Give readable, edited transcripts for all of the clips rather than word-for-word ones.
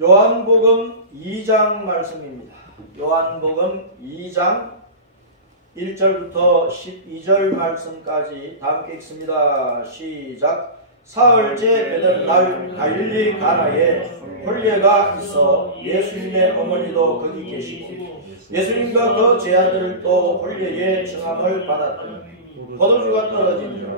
요한복음 2장 말씀입니다. 요한복음 2장 1절부터 12절 말씀까지 다 함께 읽습니다. 시작. 사흘째 되던 날 갈릴리 가나에 혼례가 있어 예수님의 어머니도 거기 계시고 예수님과 그 제 아들도 혼례의 청함을 받았더니 포도주가 떨어지니라.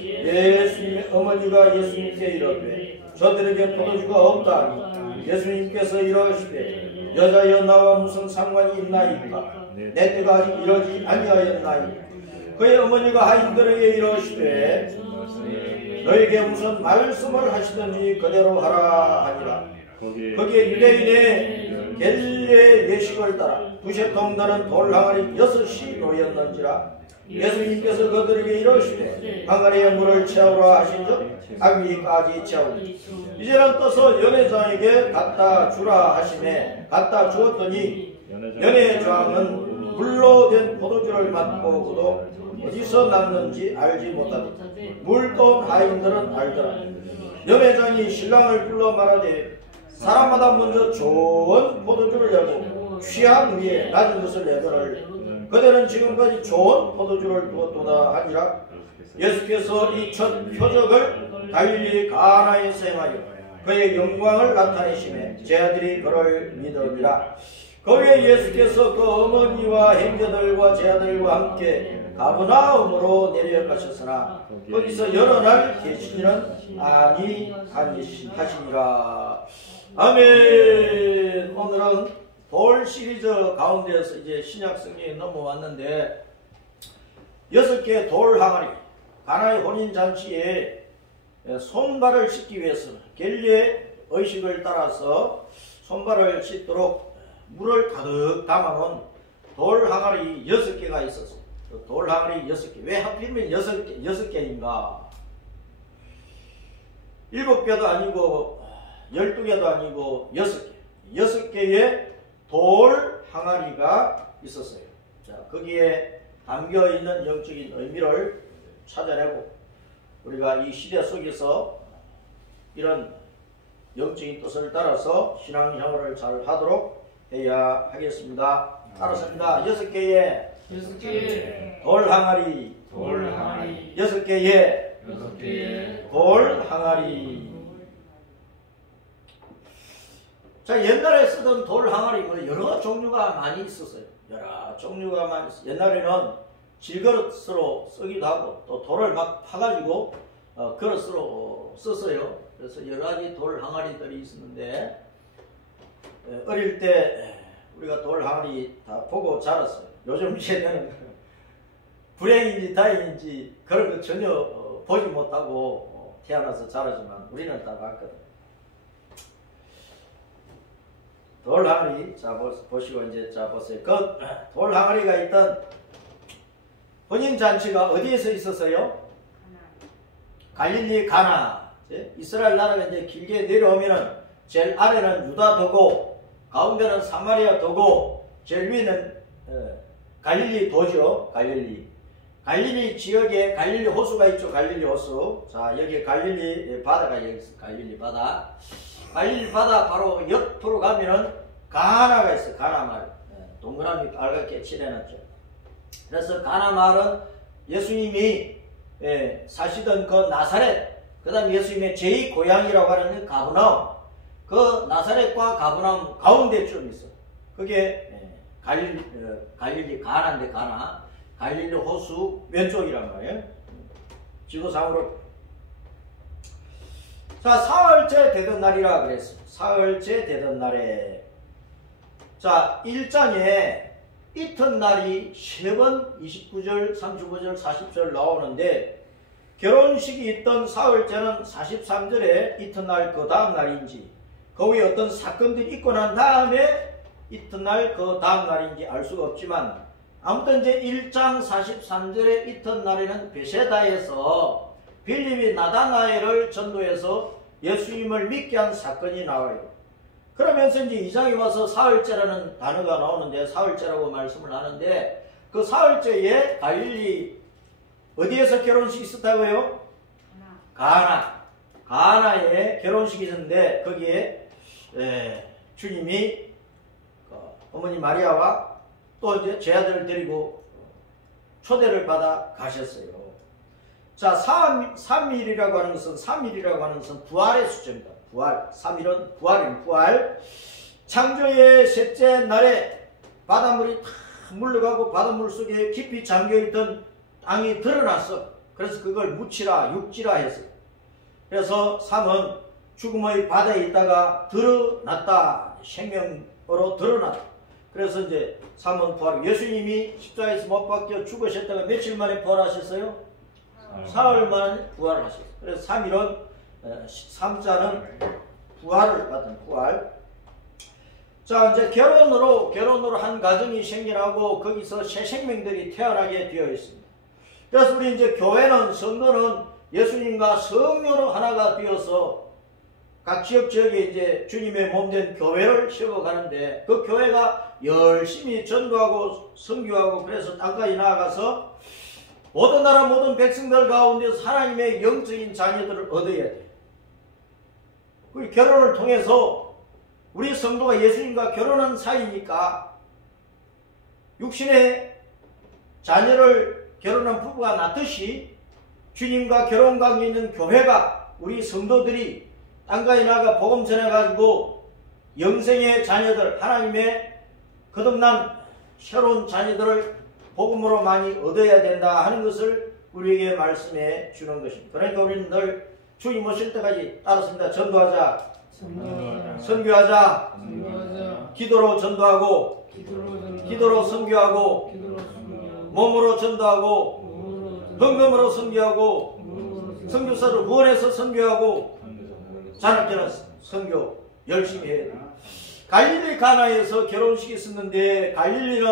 예수님의 어머니가 예수님께 이르되 저들에게 포도주가 없다 하니 예수님께서 이러시되 여자여 나와 무슨 상관이 있나이까? 내 때가 아직 이르지 아니하였나이까? 그의 어머니가 하인들에게 이르시되 너에게 무슨 말씀을 하시든지 그대로 하라 하니라. 거기에 유대인의 갤릴리의 예식을 따라 두세 통다는 돌 항아리 6이 놓였는지라. 예수님께서 그들에게 이르시되 항아리에 물을 채우라 하신즉 아귀까지 채우니 이제는 떠서 연회장에게 갖다 주라 하시매 갖다 주었더니 연회장은 물로 된 포도주를 맡고 그도 어디서 났는지 알지 못하니 물돈 하인들은 알더라. 연회장이 신랑을 불러 말하되 사람마다 먼저 좋은 포도주를 내고 취한 위에 낮은 것을 내거늘 그들은 지금까지 좋은 포도주를 두었도다 하니라. 예수께서 이 첫 표적을 갈릴리 가나에서 행하여 그의 영광을 나타내시매 제 아들이 그를 믿으리라. 거기에 예수께서 그 어머니와 형제들과 제 아들과 함께 가버나움으로 내려가셨으나 거기서 여러 날 계시지는 아니하시니라. 아멘. 오늘은 돌 시리즈 가운데에서 이제 신약 성경에 넘어왔는데 6개의 돌 항아리, 가나의 혼인 잔치에 손발을 씻기 위해서는 갤릴리의 의식을 따라서 손발을 씻도록 물을 가득 담아놓은 돌 항아리 6개가 있었어요. 돌 항아리 6개. 왜 하필이면 6개인가? 7개도 아니고 12개도 아니고 6개. 6개의 돌 항아리가 있었어요. 자, 거기에 담겨있는 영적인 의미를 찾아내고 우리가 이 시대 속에서 이런 영적인 뜻을 따라서 신앙생활을 잘 하도록 해야 하겠습니다. 알았습니다. 6개의 돌 항아리 6개의 돌 항아리. 자, 옛날에 쓰던 돌 항아리 여러 종류가 많이 있었어요. 여러 종류가 많이 있어요. 옛날에는 질그릇으로 쓰기도 하고 또 돌을 막 파가지고 그릇으로 썼어요. 그래서 여러 가지 돌 항아리들이 있었는데 어릴 때 우리가 돌 항아리 다 보고 자랐어요. 요즘 시대는 불행인지 다행인지 그런 거 전혀 보지 못하고 태어나서 자라지만 우리는 다 봤거든. 돌 항아리, 자 보시고 이제 자 보세요. 그 돌 항아리가 있던 혼인 잔치가 어디에서 있었어요? 갈릴리 가나. 이스라엘 나라가 이제 길게 내려오면은 제일 아래는 유다 도고, 가운데는 사마리아 도고, 제일 위는 갈릴리 도죠. 갈릴리 지역에 갈릴리 호수가 있죠. 갈릴리 호수. 자, 여기 갈릴리 바다가 여기 있어. 갈릴리 바다. 갈릴리 바다 바로 옆으로 가면은 가나가 있어. 가나 마을. 동그라미 빨갛게 칠해놨죠. 그래서 가나 마을은 예수님이 사시던 그 나사렛, 그 다음에 예수님의 제2고향이라고 하는 가버나움, 그 나사렛과 가버나움 가운데 좀 있어. 그게 갈릴리 가나인데 가나, 갈릴리 호수 왼쪽이란 말이에요. 지도상으로. 자, 사흘째 되던 날이라 그랬어요. 사흘째 되던 날에. 자, 1장에 이튿날이 3번 29절, 35절, 40절 나오는데 결혼식이 있던 사흘째는 43절에 이튿날 그 다음 날인지 그 위에 어떤 사건들이 있고 난 다음에 이튿날 그 다음 날인지 알 수가 없지만 아무튼 이제 1장 43절의 이튿날에는 베세다에서 빌립이 나다나엘을 전도해서 예수님을 믿게 한 사건이 나와요. 그러면서 이제 2장에 와서 사흘째라는 단어가 나오는데 사흘째라고 말씀을 하는데 그 사흘째에 갈릴리 어디에서 결혼식이 있었다고요? 가나에 결혼식이 있었는데 거기에 주님이 어머니 마리아와 또 이제 제 아들을 데리고 초대를 받아 가셨어요. 자, 3일이라고 하는 것은 부활의 숫자입니다. 부활. 3일은 부활입니다. 부활. 창조의 셋째 날에 바닷물이 다 물러가고 바닷물 속에 깊이 잠겨있던 땅이 드러났어. 그래서 그걸 묻히라, 육지라 했어요. 그래서 3은 죽음의 바다에 있다가 드러났다. 생명으로 드러났다. 그래서 이제 3은 부활. 예수님이 십자가에서 못 박혀 죽으셨다가 며칠 만에 부활하셨어요? 사흘 만에 부활하셨어요. 그래서 3일은 3자는 부활을 받은 부활. 자, 이제 결혼으로 한 가정이 생겨나고 거기서 새 생명들이 태어나게 되어 있습니다. 그래서 우리 이제 성도는 예수님과 성령으로 하나가 되어서 각 지역에 이제 주님의 몸된 교회를 세워가는데 그 교회가 열심히 전도하고 선교하고 그래서 땅까지 나아가서 모든 나라 모든 백성들 가운데서 하나님의 영적인 자녀들을 얻어야 돼요. 그 결혼을 통해서 우리 성도가 예수님과 결혼한 사이니까 육신의 자녀를 결혼한 부부가 낳듯이 주님과 결혼관계 있는 교회가 우리 성도들이 땅까지 나가 복음 전해가지고 영생의 자녀들, 하나님의 거듭난 새로운 자녀들을 복음으로 많이 얻어야 된다 하는 것을 우리에게 말씀해 주는 것입니다. 그러니까 우리는 늘 주님 오실 때까지 따랐습니다. 전도하자, 선교하자, 기도로 전도하고, 기도로 선교하고, 몸으로 전도하고, 헌금으로 선교하고, 선교사를 후원해서 선교하고, 자녀들은 선교 열심히 해야 돼요. 갈릴리 가나에서 결혼식이 있었는데 갈릴리는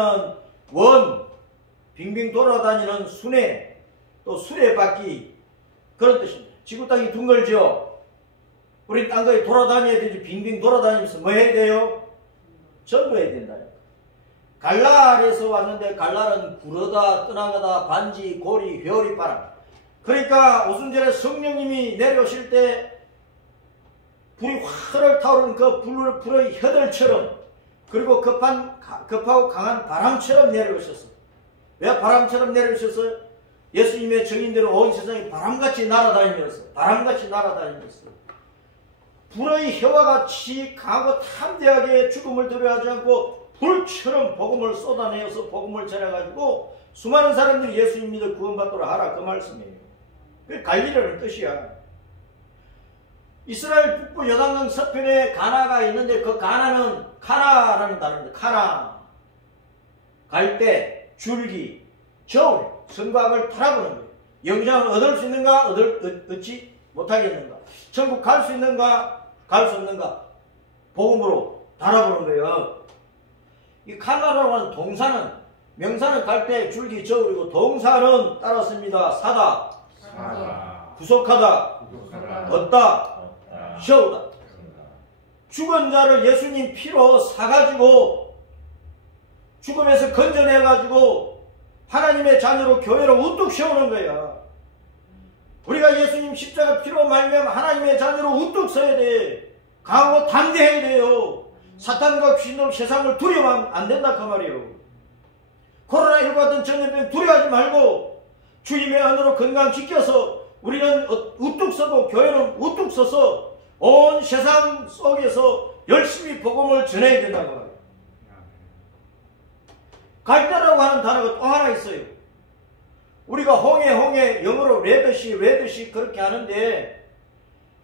빙빙 돌아다니는 순회, 또 수레바퀴 그런 뜻입니다. 지구 땅이 둥글죠. 우리 땅까지 돌아다녀야 되지. 빙빙 돌아다니면서 뭐 해야 돼요? 전도해야 된다. 갈랄에서 왔는데 갈랄은 구르다, 떠나가다, 반지, 고리, 회오리, 바람. 그러니까 오순절에 성령님이 내려오실 때 불이 화를 타오르는 그 불의 혀들처럼 그리고 급하고 강한 바람처럼 내려오셨어. 왜 바람처럼 내려오셨어요? 예수님의 정인대로 온 세상이 바람같이 날아다니면서 불의 혀와 같이 강하고 탐대하게 죽음을 두려워하지 않고 불처럼 복음을 쏟아내어서 복음을 전해가지고 수많은 사람들이 예수님 믿어 구원받도록 하라 그 말씀이에요. 그게 갈릴리라는 뜻이야. 이스라엘 북부 요단강 서편에 가나가 있는데 그 가나는 카나라는 단어입니다. 카나. 갈대, 줄기, 저울, 선과학을 바라보는 거예요. 영생을 얻을 수 있는가, 얻지 못하겠는가. 천국 갈 수 있는가, 갈 수 없는가. 복음으로 바라보는 거예요. 이 카나라고 하는 동사는, 명사는 갈대, 줄기, 저울이고 동사는 따랐습니다. 사다, 구속하다, 얻다, 세우다. 죽은 자를 예수님 피로 사가지고 죽음에서 건져내가지고 하나님의 자녀로 교회로 우뚝 세우는 거야. 우리가 예수님 십자가 피로 말미암아 하나님의 자녀로 우뚝 서야 돼. 강하고 담대해야 돼요. 사탄과 귀신으로 세상을 두려워하면 안 된다 그 말이에요. 코로나19 같은 전염병 두려워하지 말고 주님의 안으로 건강 지켜서 우리는 우뚝 서고 교회는 우뚝 서서 온 세상 속에서 열심히 복음을 전해야 된다고 말이에요. 갈대라고 하는 단어가 또 하나 있어요. 우리가 홍해 영어로 레드시 그렇게 하는데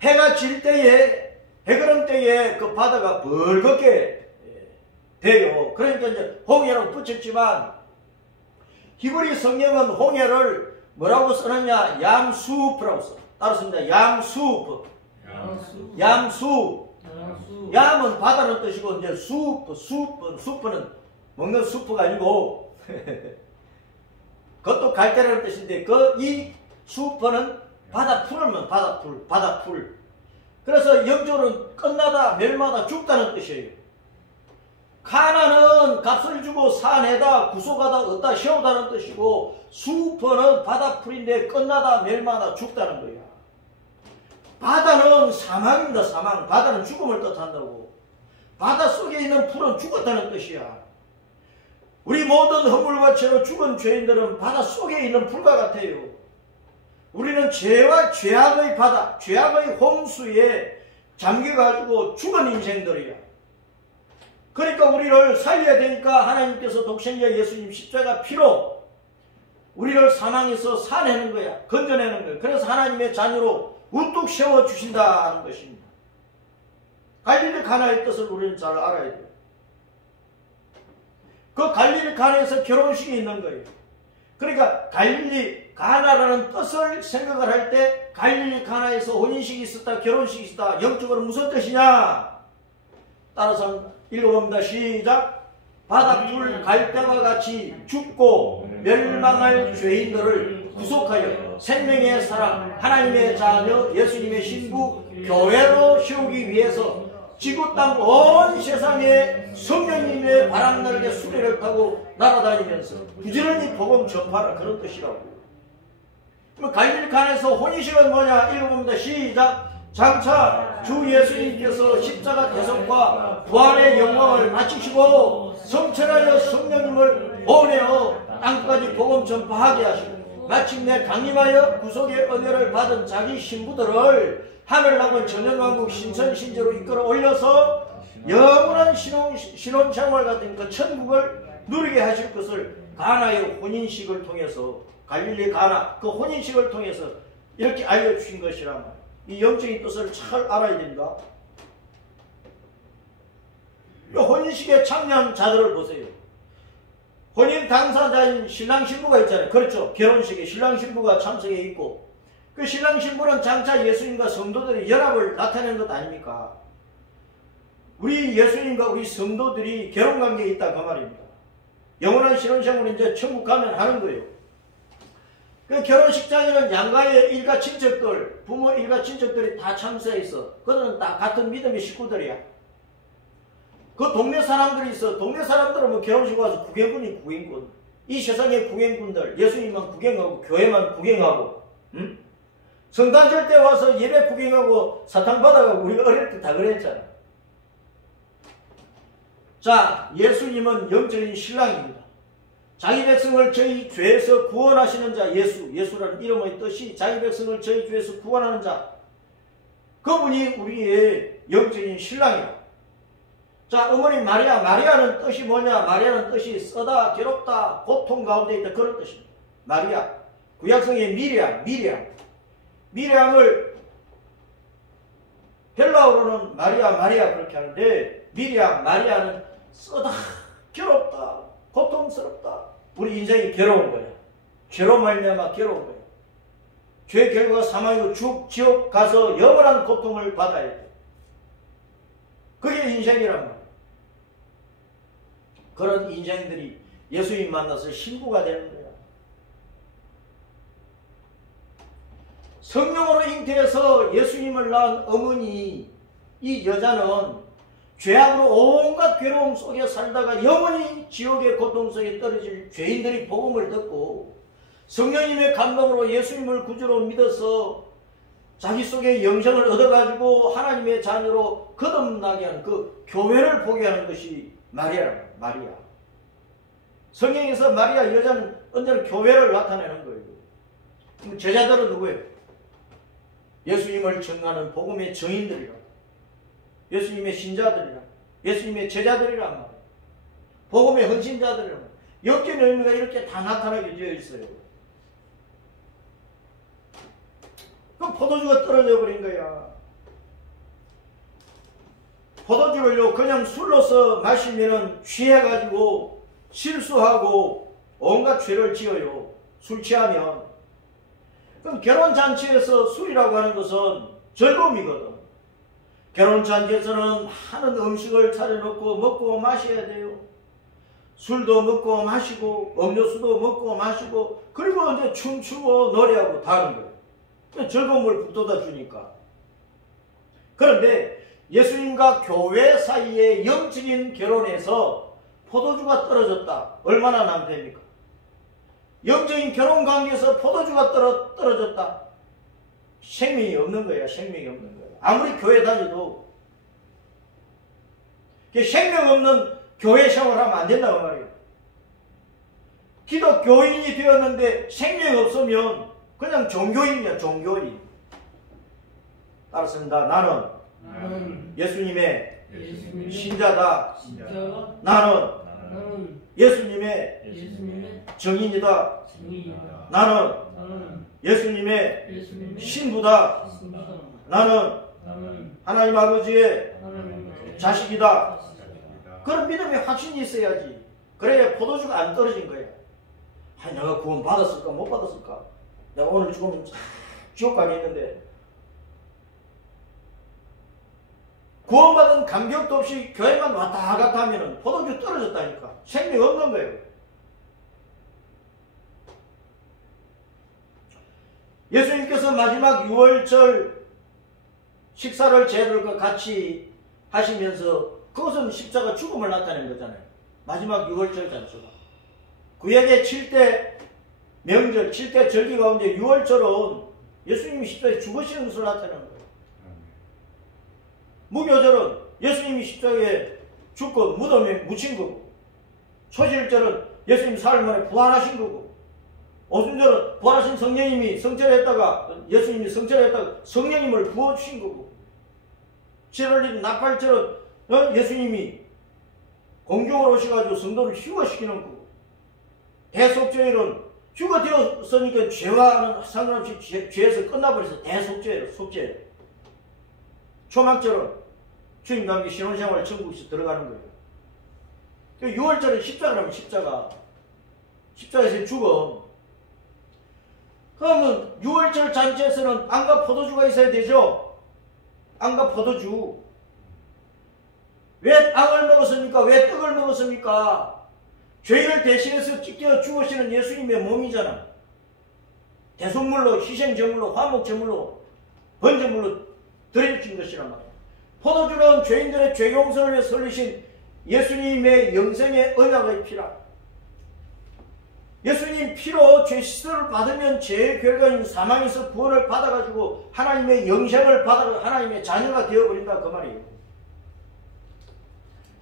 해가 질 때에 해그름 때에 그 바다가 벌겋게 돼요. 그러니까 이제 홍해라고 붙였지만 히브리 성경은 홍해를 뭐라고 쓰느냐? 얌수프라고 써. 따르습니다. 얌수프. 얌은 바다는 뜻이고 이제 수프는 먹는 수프가 아니고 그것도 갈대라는 뜻인데 이 수프는 바다풀을 바다풀. 그래서 영적으로는 끝나다 멸마다 죽다는 뜻이에요. 카나는 값을 주고 사내다 구속하다 얻다 세우다는 뜻이고 수프는 바다풀인데 끝나다 멸마다 죽다는 거야. 바다는 사망입니다. 사망. 바다는 죽음을 뜻한다고. 바닷속에 있는 풀은 죽었다는 뜻이야. 우리 모든 허물과 죄로 죽은 죄인들은 바닷속에 있는 풀과 같아요. 우리는 죄와 죄악의 바다, 죄악의 홍수에 잠겨가지고 죽은 인생들이야. 그러니까 우리를 살려야 되니까 하나님께서 독생자 예수님 십자가 피로 우리를 사망에서 살해하는 거야. 건져내는 거야. 그래서 하나님의 자녀로 우뚝 세워주신다는 것입니다. 갈릴리 가나의 뜻을 우리는 잘 알아야 돼요. 그 갈릴리 가나에서 결혼식이 있는 거예요. 그러니까 갈릴리 가나라는 뜻을 생각을 할 때 갈릴리 가나에서 혼인식이 있었다, 결혼식이 있었다. 영적으로 무슨 뜻이냐? 따라서 읽어봅니다. 시작. 바닷불 갈대와 같이 죽고 멸망할 죄인들을 구속하여 생명의 사랑, 하나님의 자녀, 예수님의 신부, 교회로 세우기 위해서 지구 땅 온 세상에 성령님의 바람날개 수레를 타고 날아다니면서 부지런히 복음 전파라, 그런 뜻이라고. 그럼 갈릴리 가나에서 혼인식은 뭐냐? 읽어봅니다. 시작. 장차 주 예수님께서 십자가 대속과 부활의 영광을 마치시고 성천하여 성령님을 보내어 땅까지 복음 전파하게 하시고 마침내 강림하여 구속의 은혜를 받은 자기 신부들을 하늘나무 전영왕국 신선신제로 이끌어 올려서 영원한 신혼생활 같은 그 천국을 누리게 하실 것을 가나의 혼인식을 통해서, 갈릴리 가나 그 혼인식을 통해서 이렇게 알려주신 것이란 말이에요. 이 영적인 뜻을 잘 알아야 된다. 이 혼인식에 참여한 자들을 보세요. 혼인 당사자인 신랑 신부가 있잖아요. 그렇죠. 결혼식에 신랑 신부가 참석해 있고, 그 신랑 신부는 장차 예수님과 성도들의 연합을 나타내는 것 아닙니까? 우리 예수님과 우리 성도들이 결혼관계에 있다, 그 말입니다. 영원한 신혼생활은 이제 천국 가면 하는 거예요. 그 결혼식장에는 양가의 일가 친척들, 부모 일가 친척들이 다 참석해 있어. 그들은 다 같은 믿음의 식구들이야. 그 동네 사람들이 있어. 동네 사람들은 뭐 결혼식 와서 구경꾼이 구경꾼. 이 세상의 구경꾼들, 예수님만 구경하고 교회만 구경하고, 응? 성탄절 때 와서 예배 구경하고 사탕 받아가고 우리가 어릴 때 다 그랬잖아. 자, 예수님은 영적인 신랑입니다. 자기 백성을 저희 죄에서 구원하시는 자, 예수라는 이름의 뜻이 자기 백성을 저희 죄에서 구원하는 자, 그분이 우리의 영적인 신랑이야. 자, 어머니 마리아는 뜻이 뭐냐? 마리아는 뜻이 쓰다, 괴롭다, 고통 가운데 있다, 그런 뜻입니다. 마리아, 구약성의 미리암을 헬라어로는 마리아 그렇게 하는데, 마리아는 쓰다, 괴롭다, 고통스럽다. 우리 인생이 괴로운 거야. 죄로 말미암아 괴로운 거야. 죄 결과가 사망이고 지옥 가서 영원한 고통을 받아야 돼. 그게 인생이란 말이야. 그런 인생들이 예수님 만나서 신부가 되는 거야. 성령으로 잉태해서 예수님을 낳은 어머니, 이 여자는 죄악으로 온갖 괴로움 속에 살다가 영원히 지옥의 고통 속에 떨어질 죄인들이 복음을 듣고 성령님의 감동으로 예수님을 구주로 믿어서 자기 속에 영생을 얻어가지고 하나님의 자녀로 거듭나게 하는 그 교회를 보게 하는 것이 마리아. 성경에서 마리아 여자는 언제나 교회를 나타내는 거예요. 그럼 제자들은 누구예요? 예수님을 증거하는 복음의 증인들이라. 예수님의 신자들이라. 예수님의 제자들이란 말이에요. 복음의 헌신자들이란 말이에요. 영적인 의미가 이렇게 다 나타나게 되어 있어요. 그 포도주가 떨어져 버린 거야. 포도주를요 그냥 술로서 마시면은 취해가지고 실수하고 온갖 죄를 지어요. 술 취하면. 그럼 결혼잔치에서 술이라고 하는 것은 즐거움이거든. 결혼잔치에서는 많은 음식을 차려놓고 먹고 마셔야 돼요. 술도 먹고 마시고 음료수도 먹고 마시고 그리고 이제 춤추고 노래하고 다 하는 거예요. 즐거움을 북돋아 주니까. 그런데 예수님과 교회 사이의 영적인 결혼에서 포도주가 떨어졌다. 얼마나 난패입니까? 영적인 결혼 관계에서 포도주가 떨어졌다. 생명이 없는 거야. 생명이 없는 거야. 아무리 교회 다녀도. 생명 없는 교회 생활하면 안 된다고 말이에요. 기독교인이 되었는데 생명이 없으면 그냥 종교인이야, 종교인. 따랐습니다. 나는 예수님의 신자다. 나는 예수님의 정인이다. 나는 예수님의 신부다. 나는 하나님 아버지의 자식이다. 그런 믿음의 확신이 있어야지. 그래야 포도주가 안 떨어진 거야. 아, 내가 구원 받았을까 못 받았을까? 내가 오늘 죽으면 지옥 가겠는데. 구원받은 감격도 없이 교회만 왔다 갔다 하면 포도주 떨어졌다니까. 생명이 없는 거예요. 예수님께서 마지막 유월절 식사를 제들과 같이 하시면서 그것은 십자가 죽음을 나타낸 거잖아요. 마지막 유월절 잔치가. 구약의 7대 명절, 7대 절기 가운데 유월절은 예수님이 십자가에 죽으시는 것을 나타내는 거예요. 무교절은 예수님이 십자가에 죽고 무덤에 묻힌 거고, 초실절은 예수님 사흘 만에 부활하신 거고, 오순절은 부활하신 성령님이 성철했다가 예수님이 성철했다가 성령님을 부어주신 거고, 7월일 나팔절은 예수님이 공중으로 오셔가지고 성도를 휴거시키는 거고, 대속죄일은 휴거되었으니까 죄와는 상관없이 죄에서 끝나버려서 대속죄예요. 속죄예요. 초막절은 주님과 함께 신혼생활 천국에서 들어가는 거예요. 6월절은 십자가라면 십자가. 십자가에서 죽음. 그러면 6월절 잔치에서는 빵과 포도주가 있어야 되죠. 빵과 포도주. 왜 빵을 먹었습니까? 왜 떡을 먹었습니까? 죄인을 대신해서 찢겨 죽으시는 예수님의 몸이잖아. 대속물로, 희생제물로, 화목제물로, 번제물로 드려진 것이란 말이야. 포도주는 죄인들의 죄 용서를 위해 설리신 예수님의 영생의 언약의 피라. 예수님 피로 죄 씻음을 받으면 죄의 결과인 사망에서 구원을 받아가지고 하나님의 영생을 받아서 하나님의 자녀가 되어버린다 그 말이에요.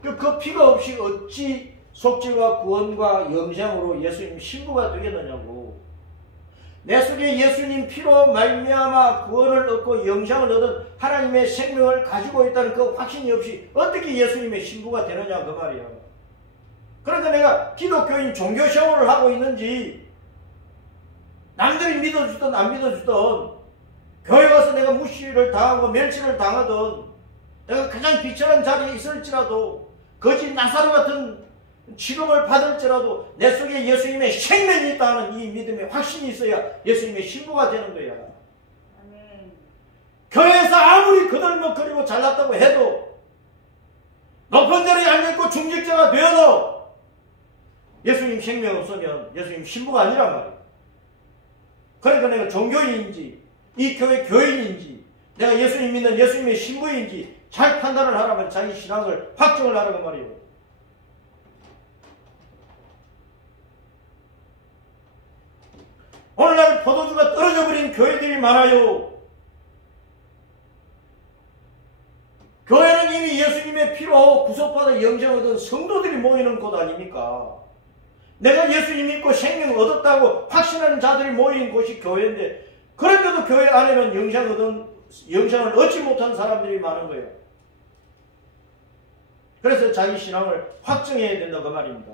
그 피가 없이 어찌 속죄와 구원과 영생으로 예수님 신부가 되겠느냐고. 내 속에 예수님 피로 말미암아 구원을 얻고 영생을 얻은 하나님의 생명을 가지고 있다는 그 확신이 없이 어떻게 예수님의 신부가 되느냐 그 말이야. 그러니까 내가 기독교인 종교 생활을 하고 있는지, 남들이 믿어주든 안 믿어주든, 교회 가서 내가 무시를 당하고 멸치를 당하든, 내가 가장 비천한 자리에 있을지라도, 거짓 나사로 같은 지금을 받을지라도 내 속에 예수님의 생명이 있다는 이 믿음의 확신이 있어야 예수님의 신부가 되는 거야. 아멘. 교회에서 아무리 거들먹거리고 잘났다고 해도, 높은 자리에 앉아있고 중직자가 되어도 예수님 생명 없으면 예수님 신부가 아니란 말이야. 그러니까 내가 종교인인지 이 교회 교인인지 내가 예수님 믿는 예수님의 신부인지 잘 판단을 하라면 자기 신앙을 확정을 하라고 말이에요. 오늘날 포도주가 떨어져 버린 교회들이 많아요. 교회는 이미 예수님의 피로 구속받아 영생 얻은 성도들이 모이는 곳 아닙니까? 내가 예수님 믿고 생명을 얻었다고 확신하는 자들이 모이는 곳이 교회인데, 그런데도 교회 안에는 영생을 얻지 못한 사람들이 많은 거예요. 그래서 자기 신앙을 확정해야 된다 그 말입니다.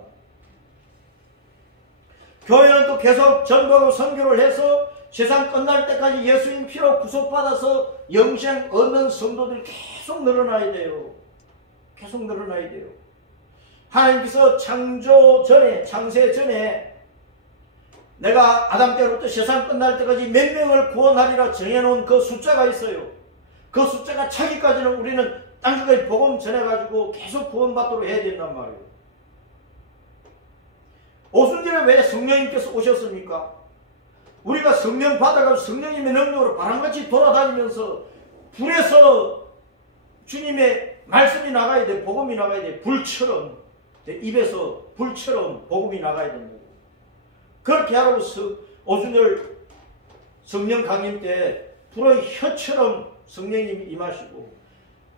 교회는 또 계속 전도하고 선교를 해서 세상 끝날 때까지 예수님 피로 구속받아서 영생 얻는 성도들이 계속 늘어나야 돼요. 계속 늘어나야 돼요. 하나님께서 창조 전에, 창세 전에 내가 아담 때부터 세상 끝날 때까지 몇 명을 구원하리라 정해놓은 그 숫자가 있어요. 그 숫자가 차기까지는 우리는 땅끝까지 복음 전해가지고 계속 구원받도록 해야 된단 말이에요. 오순절에 왜 성령님께서 오셨습니까? 우리가 성령 받아가지고 성령님의 능력으로 바람같이 돌아다니면서 불에서 주님의 말씀이 나가야 돼. 복음이 나가야 돼. 불처럼. 입에서 불처럼 복음이 나가야 된다. 그렇게 하라고 오순절 성령 강림 때 불의 혀처럼 성령님이 임하시고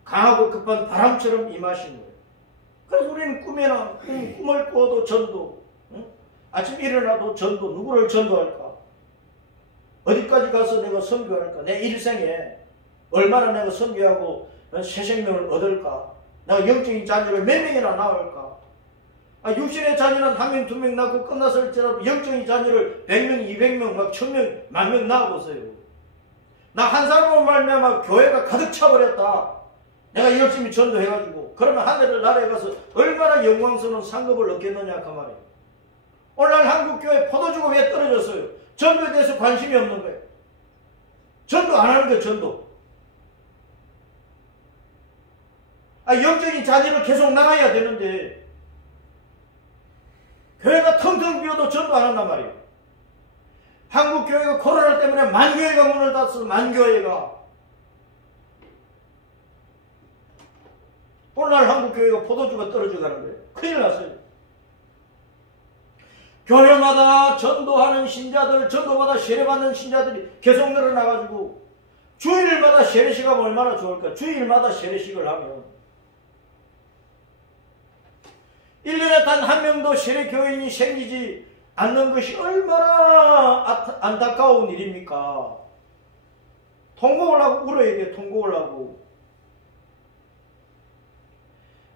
강하고 급한 바람처럼 임하신 거예요. 그래서 우리는 꿈을 꾸어도 전도, 응? 아침 일어나도 전도. 누구를 전도할까? 어디까지 가서 내가 선교할까? 내 일생에 얼마나 내가 선교하고 새 생명을 얻을까? 내가 영적인 자녀를 몇 명이나 낳을까? 육신의 자녀는 한 명, 두 명 낳고 끝났을지라도 영적인 자녀를 100명, 200명, 막 1000명, 10,000명 낳아보세요. 나 한 사람으로 말미암아 교회가 가득 차버렸다. 내가 열심히 전도해가지고 그러면 하늘을 나라에 가서 얼마나 영광스러운 상급을 얻겠느냐 그 말이에요. 오늘날 한국교회 포도주가 왜 떨어졌어요? 전도에 대해서 관심이 없는 거예요. 전도 안 하는 거예요. 전도. 영적인 자녀를 계속 나가야 되는데 교회가 텅텅 비어도 전도 안 한단 말이에요. 한국 교회가 코로나 때문에 만교회가 문을 닫았어. 만교회가. 오늘날 한국 교회가 포도주가 떨어져 가는 거예요. 큰일 났어요. 교회마다 전도하는 신자들, 전도마다 세례받는 신자들이 계속 늘어나가지고 주일마다 세례식 하면 얼마나 좋을까? 주일마다 세례식을 하면 1년에 단 한 명도 세례 교인이 생기지 않는 것이 얼마나 안타까운 일입니까? 통곡을 하고 울어야 돼. 통곡을 하고.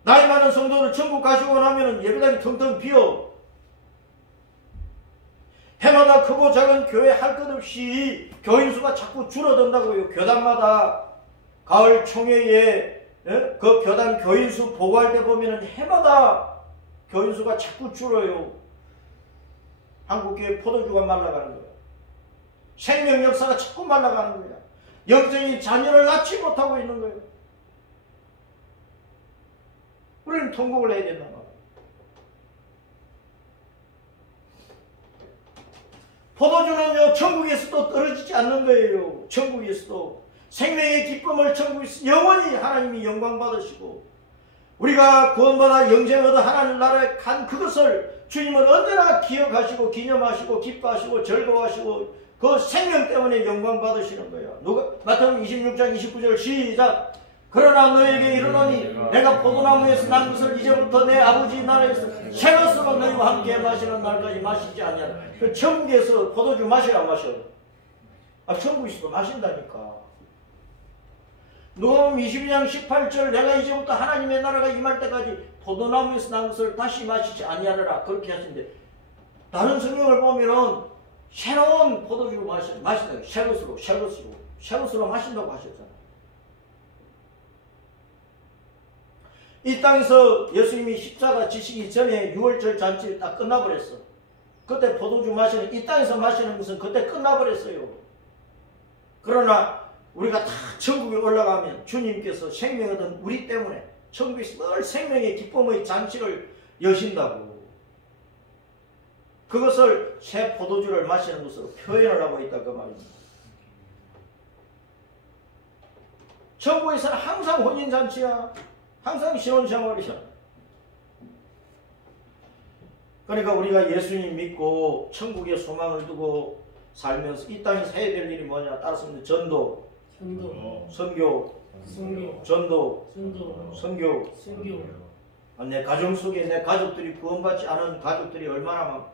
나이 많은 성도를 천국 가시고 나면 예배당이 텅텅 비어. 해마다 크고 작은 교회 할 것 없이 교인 수가 자꾸 줄어든다고요. 교단마다 가을 총회에 그 교단 교인 수 보고할 때 보면 해마다 교인 수가 자꾸 줄어요. 한국교회 포도주가 말라가는 거야. 생명 역사가 자꾸 말라가는 거야. 영적인 자녀를 낳지 못하고 있는 거예요. 우리는 통곡을 해야 된단 말이에요. 포도주는요, 천국에서도 떨어지지 않는 거예요. 천국에서도. 생명의 기쁨을 천국에서 영원히 하나님이 영광 받으시고, 우리가 구원받아 영생 얻어 하나님 나라에 간 그것을 주님은 언제나 기억하시고, 기념하시고, 기뻐하시고, 즐거워하시고, 그 생명 때문에 영광 받으시는 거예요. 마태복음 26장 29절 시작. 그러나 너에게 이르노니 내가 포도나무에서 난 것을 이제부터 내 아버지 나라에서 새 것으로 너희와 함께 마시는 날까지 마시지 아니하라. 그 천국에서 포도주 마셔야 마셔. 천국에서도 마신다니까. 누가복음 22장 18절 내가 이제부터 하나님의 나라가 임할 때까지 포도나무에서 난 것을 다시 마시지 아니하라. 그렇게 하신데 다른 성경을 보면은 새로운 포도주를 마신다고. 새 것으로 마신다고 하셨잖아요. 이 땅에서 예수님이 십자가 지시기 전에 6월절 잔치 딱 끝나버렸어. 그때 포도주 마시는, 이 땅에서 마시는 것은 그때 끝나버렸어요. 그러나 우리가 다 천국에 올라가면 주님께서 생명 얻은 우리 때문에 천국에서 늘 생명의 기쁨의 잔치를 여신다고. 그것을 새 포도주를 마시는 것으로 표현을 하고 있다 그 말입니다. 천국에서는 항상 혼인잔치야. 항상 신혼생활이야. 그러니까 우리가 예수님 믿고 천국의 소망을 두고 살면서 이 땅에서 해야 될 일이 뭐냐? 따라서 전도, 선교, 전도, 선교. 내 가정 속에 내 가족들이 구원받지 않은 가족들이 얼마나 많고,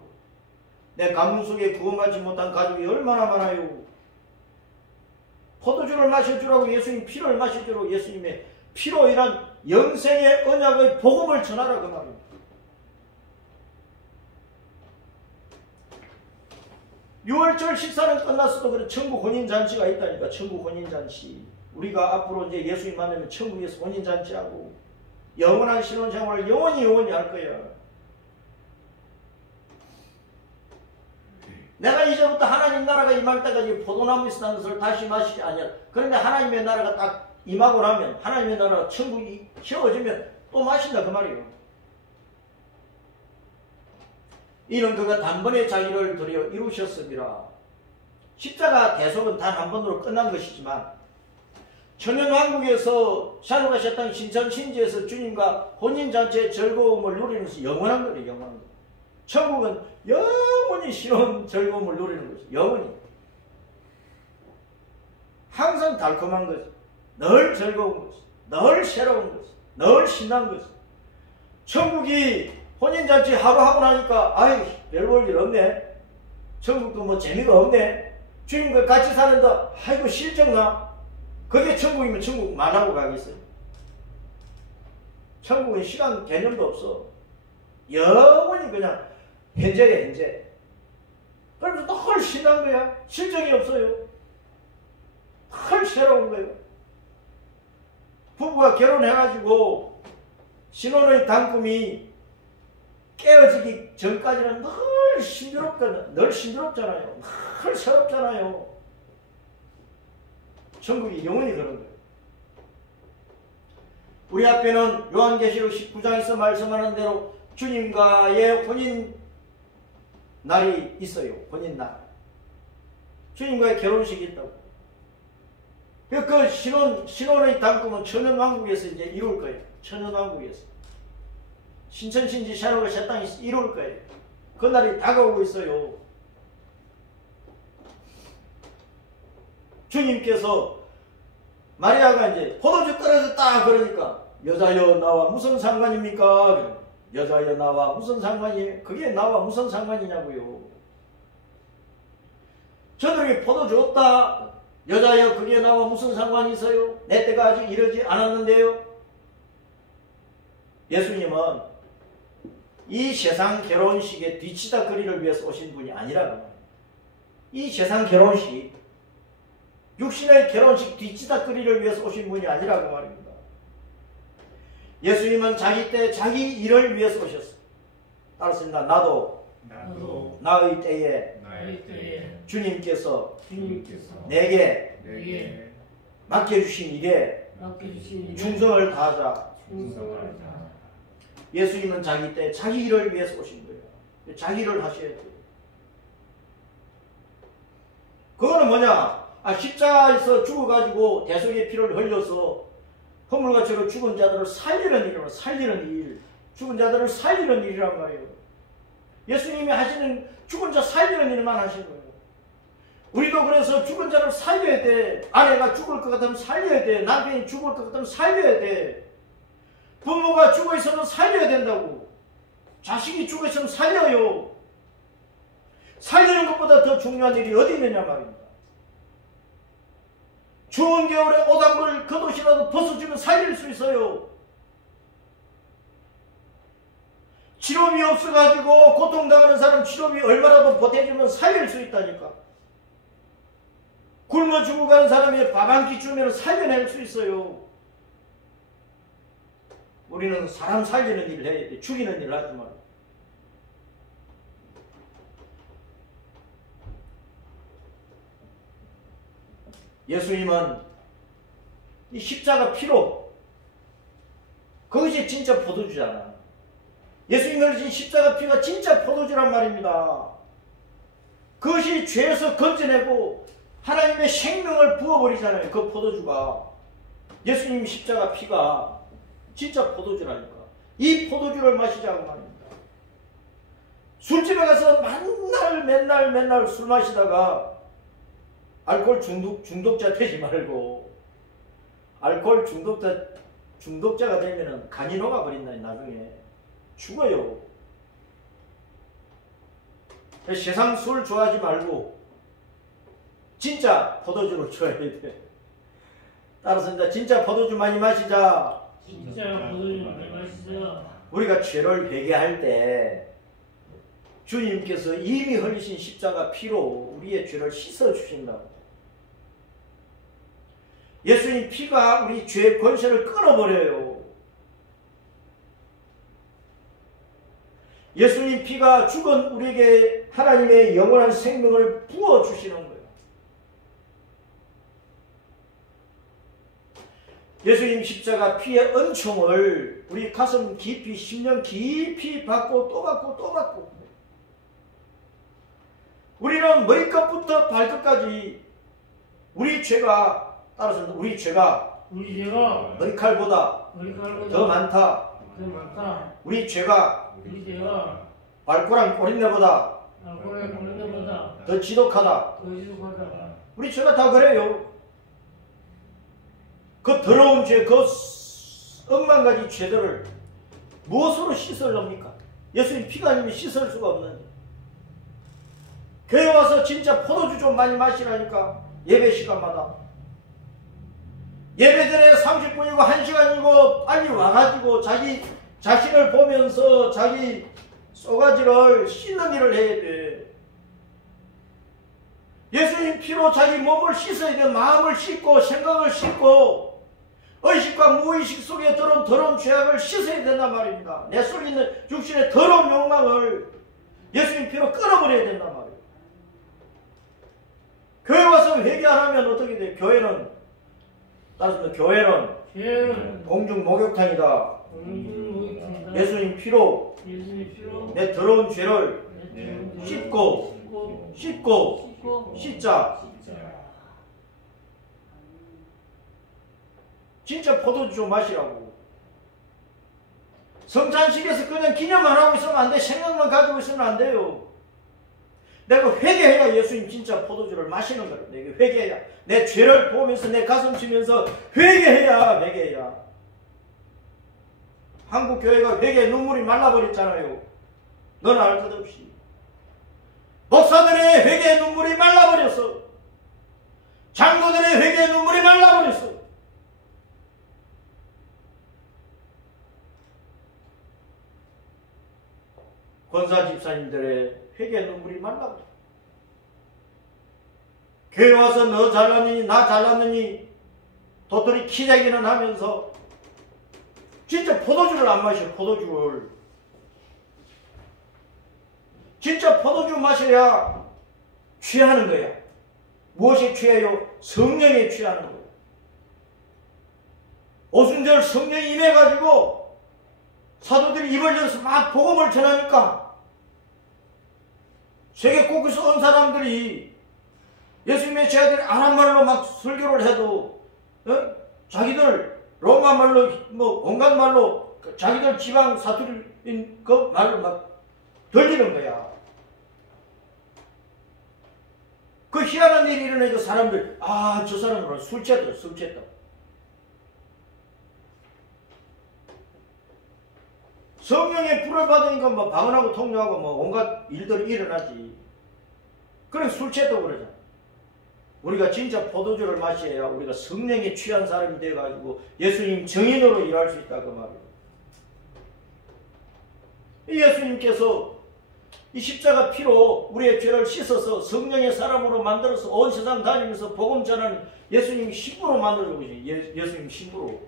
내 가문 속에 구원받지 못한 가족이 얼마나 많아요. 포도주를 마셔주라고 예수님, 피를 마셔주라고 예수님의 피로 인한 영생의 언약의 복음을 전하라 그 말입니다. 유월절 식사는 끝났어도 그래 천국 혼인잔치가 있다니까. 천국 혼인잔치. 우리가 앞으로 이제 예수님 만나면 천국에서 혼인잔치하고 영원한 신혼생활을 영원히 할 거야. 내가 이제부터 하나님 나라가 임할 때까지 포도나무에서 난 것을 다시 마시지 아니하라. 그런데 하나님의 나라가 딱 임하고 나면, 하나님의 나라가 천국이 채워지면 또 마신다 그 말이에요. 이는 그가 단번에 자기를 드려 이루셨습니다. 십자가 대속은 단 한 번으로 끝난 것이지만 천년왕국에서 샤노가샤땅 신천신지에서 주님과 혼인잔치의 즐거움을 누리는 것이 영원한 거예요. 영원한 거. 천국은 영원히 신혼 즐거움을 누리는 것이 영원히. 항상 달콤한 것이, 늘 즐거운 것이, 늘 새로운 것이, 늘 신난 것이. 천국이 혼인잔치 하루 하고 나니까 아이 별 볼 일 없네. 천국도 뭐 재미가 없네. 주님과 같이 사는데 아이고 실정나. 그게 천국이면 천국 만하고 가겠어요. 천국은 시간 개념도 없어. 영원히 그냥 현재야 현재. 그래서 헐 신난 거야. 실정이 없어요. 헐 새로운 거예요. 부부가 결혼해가지고 신혼의 단꿈이 깨어지기 전까지는 늘 힘들었잖아요. 늘 새롭잖아요. 천국이 영원히 그런 거예요. 우리 앞에는 요한계시록 19장에서 말씀하는 대로 주님과의 혼인 날이 있어요. 혼인 날. 주님과의 결혼식이 있다고. 그 신혼의 단꿈은 천연왕국에서 이제 이룰 거예요. 천연왕국에서. 신천신지 샤노가 새 땅에서 이룰 거예요. 그 날이 다가오고 있어요. 주님께서 마리아가 이제 포도주 떨어졌다 그러니까 여자여 나와 무슨 상관입니까? 여자여 나와 무슨 상관이 그게 나와 무슨 상관이냐고요. 저들이 포도주 없다. 여자여 그게 나와 무슨 상관이 있어요? 내 때가 아직 이르지 않았는데요. 예수님은 이 세상 결혼식의 뒤치다거리를 위해서 오신 분이 아니라고. 이 세상 결혼식, 육신의 결혼식 뒤치다거리를 위해서 오신 분이 아니라고 말입니다. 예수님은 자기 때 자기 일을 위해서 오셨어요. 따랐습니다. 나도 나의 때에 주님께서 내게 맡겨주신 일에 충성을 다하자. 예수님은 자기 때 자기 일을 위해서 오신 거예요. 자기 일을 하셔야 돼요. 그거는 뭐냐? 십자가에서 죽어가지고 대속의 피를 흘려서 허물과처럼 죽은 자들을 살리는 일이라고. 살리는 일. 죽은 자들을 살리는 일이란 말이에요. 예수님이 하시는 죽은 자 살리는 일만 하신 거예요. 우리도 그래서 죽은 자를 살려야 돼. 아내가 죽을 것 같으면 살려야 돼. 남편이 죽을 것 같으면 살려야 돼. 부모가 죽어 있어도 살려야 된다고. 자식이 죽어 있으면 살려요. 살리는 것보다 더 중요한 일이 어디 있느냐 말입니다. 추운 겨울에 오단물 겉옷이라도 벗어주면 살릴 수 있어요. 치료비 없어가지고 고통당하는 사람 치료비 얼마라도 보태주면 살릴 수 있다니까. 굶어 죽어가는 사람이 밥 한 끼 주면 살려낼 수 있어요. 우리는 사람 살리는 일을 해야 돼. 죽이는 일을 하지 말고. 예수님은 이 십자가 피로, 그것이 진짜 포도주잖아. 예수님이 흘리신 십자가 피가 진짜 포도주란 말입니다. 그것이 죄에서 건져내고 하나님의 생명을 부어버리잖아요. 그 포도주가. 예수님 십자가 피가 진짜 포도주라니까. 이 포도주를 마시자고 말입니다. 술집에 가서 맨날 술 마시다가 알코올 중독자 되지 말고, 알코올 중독자가 되면 간이 녹아버린다. 나중에 죽어요. 세상 술 좋아하지 말고 진짜 포도주를 좋아해야 돼. 따라서 이제 진짜 포도주 많이 마시자. 진짜 포도주 많이 마시자. 우리가 죄를 회개할 때 주님께서 이미 흘리신 십자가 피로 우리의 죄를 씻어 주신다고. 예수님 피가 우리 죄의 권세를 끊어버려요. 예수님 피가 죽은 우리에게 하나님의 영원한 생명을 부어주시는 거예요. 예수님 십자가 피의 은총을 우리 가슴 깊이, 심령 깊이 받고 또 받고 또 받고, 우리는 머리끝부터 발끝까지 우리 죄가, 따라서 우리 죄가 머리칼보다 더 많다. 우리 죄가 발꼬랑 꼬린내보다 더 지독하다. 우리 죄가 다 그래요. 그 더러운 죄, 그 억만 가지 죄들을 무엇으로 씻으렵니까? 예수님 피가 아니면 씻을 수가 없는데. 교회 와서 진짜 포도주 좀 많이 마시라니까. 예배 시간마다. 예배 전에 30분이고 1시간이고 빨리 와가지고 자기 자신을 보면서 자기 쏘가지를 씻는 일을 해야 돼. 예수님 피로 자기 몸을 씻어야 돼. 마음을 씻고 생각을 씻고 의식과 무의식 속에 들어온 더러운 죄악을 씻어야 된단 말입니다. 내 속에 있는 육신의 더러운 욕망을 예수님 피로 끊어버려야 된단 말이에요. 교회 와서 회개 안 하면 어떻게 돼? 교회는 따라서 교회는 공중 목욕탕이다. 예수님 피로 내 더러운 죄를 씻고 씻자. 진짜 포도주 좀 마시라고. 성찬식에서 그냥 기념만 하고 있으면 안 돼. 생각만 가지고 있으면 안 돼요. 내가 회개해야 예수님 진짜 포도주를 마시는 거예요. 내가 회개해야. 내 죄를 보면서 내 가슴 치면서 회개해야. 한국 교회가 회개에 눈물이 말라버렸잖아요. 너는 알 것 없이. 목사들의 회개에 눈물이 말라버렸어. 장로들의 회개에 눈물이 말라버렸어. 권사 집사님들의 회개 눈물이 말라버려. 교회 와서 너 잘났느니 나 잘났느니 도토리 키재기는 하면서 진짜 포도주를 안 마셔. 포도주를. 진짜 포도주 마셔야 취하는 거야. 무엇에 취해요? 성령에 취하는 거야. 오순절 성령이 임해가지고 사도들이 입을 열어서 막 복음을 전하니까 세계 곳곳에서 온 사람들이 예수님의 제자들이 아람말로 막 설교를 해도 자기들 로마 말로 뭐 온갖 말로 자기들 지방 사투리인 그 말로 막 들리는 거야. 그 희한한 일이 일어나니까 사람들 저 사람은 술 취했다. 성령의 불을 받으니까 뭐 방언하고 통역하고 뭐 온갖 일들이 일어나지. 그래 술 취했다고 그러잖아. 우리가 진짜 포도주를 마셔야 우리가 성령에 취한 사람이 돼가지고 예수님 정인으로 일할 수 있다 그 말이에요. 예수님께서 이 십자가 피로 우리의 죄를 씻어서 성령의 사람으로 만들어서 온 세상 다니면서 복음 전하는 예수님 신부로 만들어주고 계세요. 예수님 신부로.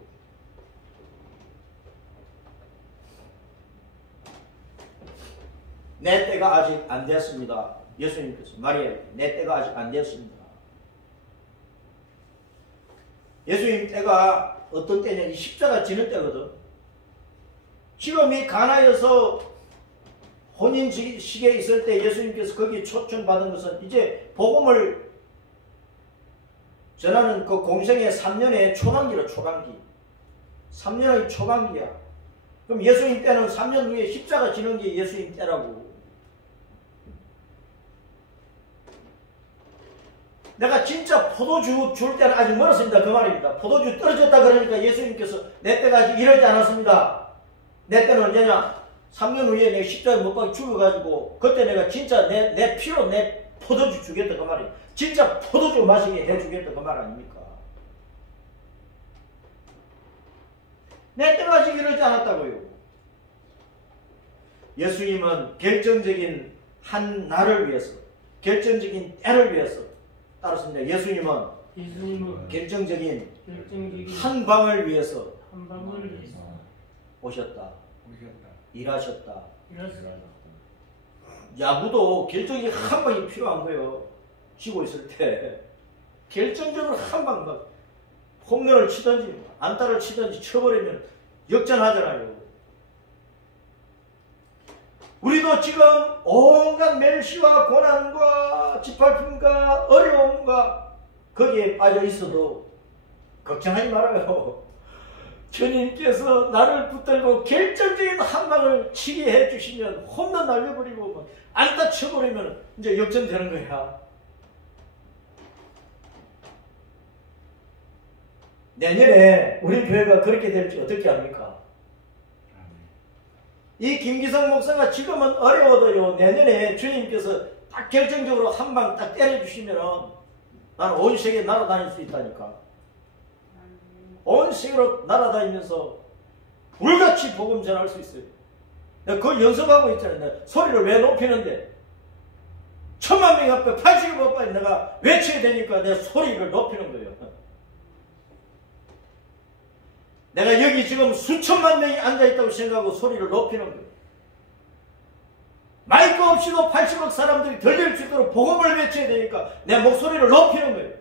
내 때가 아직 안 됐습니다. 예수님께서 말이에요. 내 때가 아직 안 됐습니다. 예수님 때가 어떤 때냐? 이 십자가 지는 때거든. 지금 이 가나에서 혼인식에 있을 때 예수님께서 거기에 초청받은 것은 이제 복음을 전하는 그 공생의 3년의 초반기라. 3년의 초반기야. 그럼 예수님 때는 3년 후에 십자가 지는 게 예수님 때라고. 내가 진짜 포도주 줄 때는 아직 멀었습니다. 그 말입니다. 포도주 떨어졌다 그러니까 예수님께서 내 때가 아직 이르지 않았습니다. 내 때는 언제냐? 3년 후에 내가 십자가에 못 박혀 죽어가지고 그때 내가 진짜 내 피로 내 포도주 주겠다 그 말이에요. 진짜 포도주 마시게 해주겠다 그 말 아닙니까? 내 때가 아직 이르지 않았다고요. 예수님은 결정적인 한 날을 위해서, 결정적인 때를 위해서 따랐습니다. 예수님은 결정적인 한 방을 위해서 오셨다. 일하셨다. 야구도 결정적인 한 방이 필요한 거예요. 지고 있을 때 결정적으로 한 방 막 홈런을 치든지 안타를 치든지 쳐버리면 역전하잖아요. 우리도 지금 온갖 멸시와 고난과 짓밟힘과 어려움과 거기에 빠져 있어도 걱정하지 말아요. 주님께서 나를 붙들고 결정적인 한 방을 치게 해주시면 홈런 날려버리고 안타 쳐버리면 이제 역전되는 거야. 내년에 우리 교회가 그렇게 될지 어떻게 합니까? 이 김기성 목사가 지금은 어려워도요, 내년에 주님께서 딱 결정적으로 한 방 딱 때려주시면은 나는 온 세계 날아다닐 수 있다니까. 온 세계로 날아다니면서 불같이 복음 전할 수 있어요. 내가 그걸 연습하고 있잖아요. 내가 소리를 왜 높이는데 1000만 명 앞에 80억 앞에 내가 외쳐야 되니까 내가 소리를 높이는 거예요. 내가 여기 지금 수천만 명이 앉아있다고 생각하고 소리를 높이는 거예요. 마이크 없이도 80억 사람들이 들릴 수 있도록 복음을 외쳐야 되니까 내 목소리를 높이는 거예요.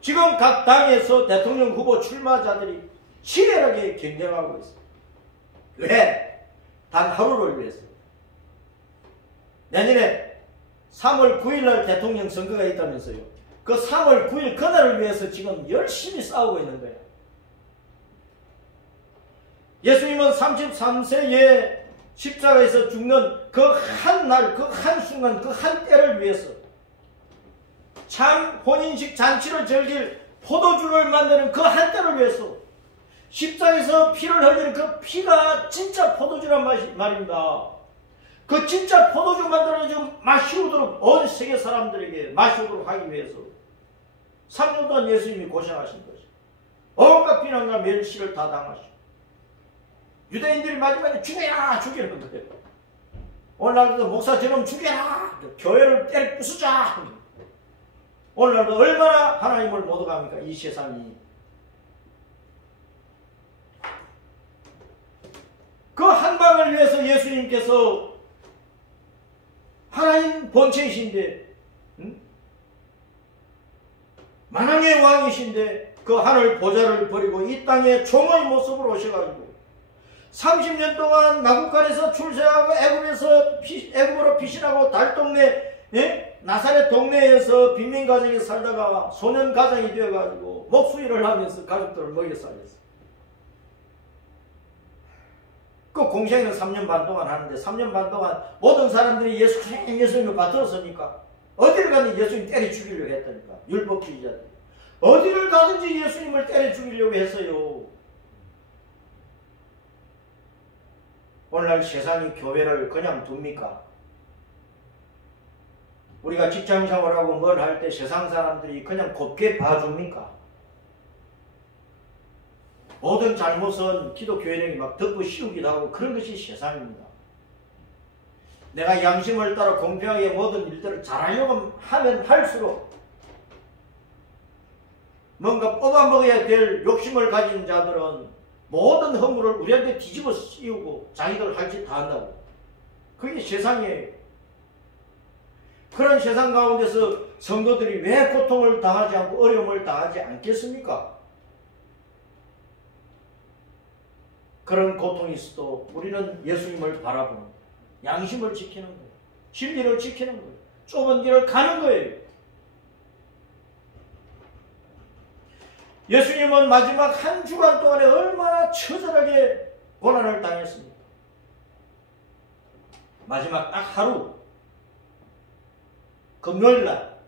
지금 각 당에서 대통령 후보 출마자들이 치열하게 경쟁하고 있어요. 왜? 단 하루를 위해서. 내년에 3월 9일 날 대통령 선거가 있다면서요. 그 3월 9일 그날을 위해서 지금 열심히 싸우고 있는 거예요. 예수님은 33세에 십자가에서 죽는 그 한 날, 그 한 순간, 그 한 때를 위해서 참 혼인식 잔치를 즐길 포도주를 만드는 그 한 때를 위해서 십자가에서 피를 흘리는 그 피가 진짜 포도주란 말입니다. 그 진짜 포도주 만들어가지고 마시우도록 온 세계 사람들에게 마시우도록 하기 위해서 3년 동안 예수님이 고생하신 것이 온갖 비난과 멸시를 다 당하시고 유대인들이 마지막에 죽여라 죽이는 거예요. 오늘날도 목사 저놈 죽여라 교회를 때려 부수자. 오늘날도 얼마나 하나님을 못 어갑니까 이 세상이. 그 한 방을 위해서 예수님께서 하나님 본체이신데 만왕의 왕이신데 그 하늘 보좌를 버리고 이 땅에 종의 모습으로 오셔가지고 30년 동안 마국간에서 출세하고 애굽으로 피신하고 달동네 나사렛 동네에서 빈민가정에 살다가 소년가장이 되어가지고 목수일을 하면서 가족들을 먹여 살렸어요. 그 공생애는 3년 반 동안 하는데 3년 반 동안 모든 사람들이 예수님을 받들었으니까 어디를 가든지 예수님 때려 죽이려고 했다니까. 율법주의자들 어디를 가든지 예수님을 때려 죽이려고 했어요. 오늘날 세상이 교회를 그냥 둡니까? 우리가 직장생활하고 뭘 할 때 세상 사람들이 그냥 곱게 봐줍니까? 모든 잘못은 기독교인에게 막 덮어 씌우기도 하고 그런 것이 세상입니다. 내가 양심을 따라 공평하게 모든 일들을 잘하려고 하면 할수록 뭔가 뽑아먹어야 될 욕심을 가진 자들은 모든 허물을 우리한테 뒤집어 씌우고 자기들 할 짓 다 한다고. 그게 세상이에요. 그런 세상 가운데서 성도들이 왜 고통을 당하지 않고 어려움을 당하지 않겠습니까? 그런 고통이 있어도 우리는 예수님을 바라보는 거예요. 양심을 지키는 거예요. 진리를 지키는 거예요. 좁은 길을 가는 거예요. 예수님은 마지막 한 주간 동안에 얼마나 처절하게 고난을 당했습니까? 마지막 딱 하루 금요일날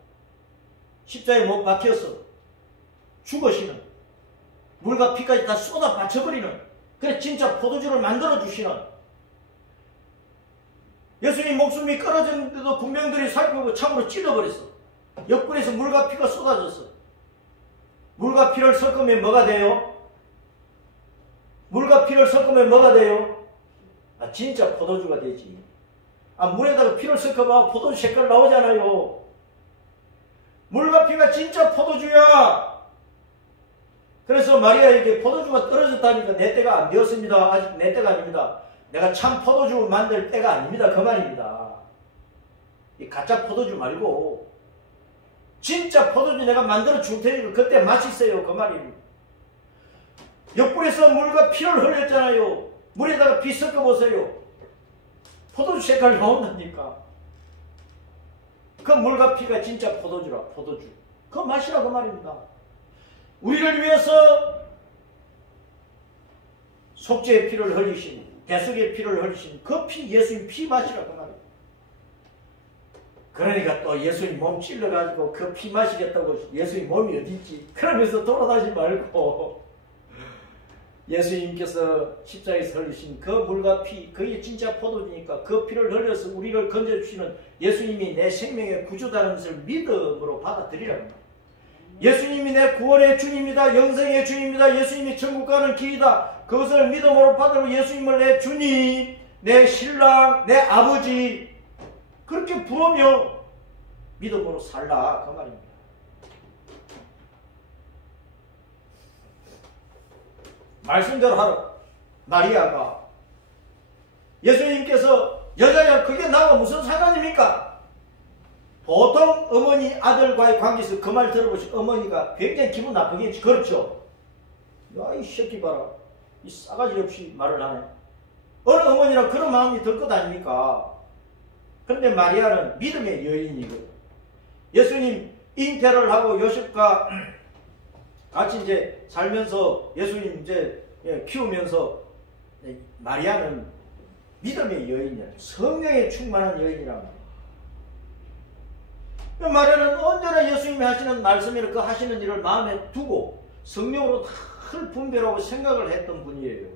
십자가에 못 박혀서 죽으시는 물과 피까지 다 쏟아 바쳐버리는 그래 진짜 포도주를 만들어주시는 예수님 목숨이 끊어졌는데도 군병들이 살펴보고 창으로 찔러버렸어. 옆구리에서 물과 피가 쏟아졌어. 물과 피를 섞으면 뭐가 돼요? 물과 피를 섞으면 뭐가 돼요? 아 진짜 포도주가 되지. 아 물에다가 피를 섞어봐 포도주 색깔 나오잖아요. 물과 피가 진짜 포도주야. 그래서 마리아에게 포도주가 떨어졌다니까 내 때가 안 되었습니다. 아직 내 때가 아닙니다. 내가 참 포도주 만들 때가 아닙니다. 그 말입니다. 이 가짜 포도주 말고 진짜 포도주 내가 만들어 줄 테니까 그때 마시세요. 그 말입니다. 옆구리에서 물과 피를 흘렸잖아요. 물에다가 피 섞어보세요. 포도주 색깔 나온다니까. 그 물과 피가 진짜 포도주라. 포도주. 그거 마시라 그 말입니다. 우리를 위해서 속죄의 피를 흘리신 대속의 피를 흘리신 그 피 예수님 피 마시라 그 말이에요. 그러니까 또 예수님 몸 찔러가지고 그 피 마시겠다고 예수님 몸이 어디 있지 그러면서 돌아다니지 말고 예수님께서 십자가에서 흘리신 그 물과 피, 그게 진짜 포도주니까 그 피를 흘려서 우리를 건져주시는 예수님이 내 생명의 구주다는 것을 믿음으로 받아들이라는 거예요. 예수님이 내 구원의 주님이다. 영생의 주님이다. 예수님이 천국 가는 길이다. 그것을 믿음으로 받으면 예수님을 내 주님, 내 신랑, 내 아버지 그렇게 부르며 믿음으로 살라 그 말입니다. 말씀대로 하라. 마리아가 예수님께서 여자야 그게 나와 무슨 상관입니까? 보통 어머니 아들과의 관계에서 그 말 들어보시고 어머니가 굉장히 기분 나쁘겠지. 그렇죠? 야, 이 새끼 봐라. 이 싸가지 없이 말을 하네. 어느 어머니랑 그런 마음이 들 것 아닙니까? 그런데 마리아는 믿음의 여인이거든. 예수님 잉태를 하고 요셉과 같이 이제 살면서 예수님 이제 키우면서 마리아는 믿음의 여인이야. 성령에 충만한 여인이란 말이야. 마리아는 언제나 예수님이 하시는 말씀이나 그 하시는 일을 마음에 두고 성령으로 늘 분별하고 생각을 했던 분이에요.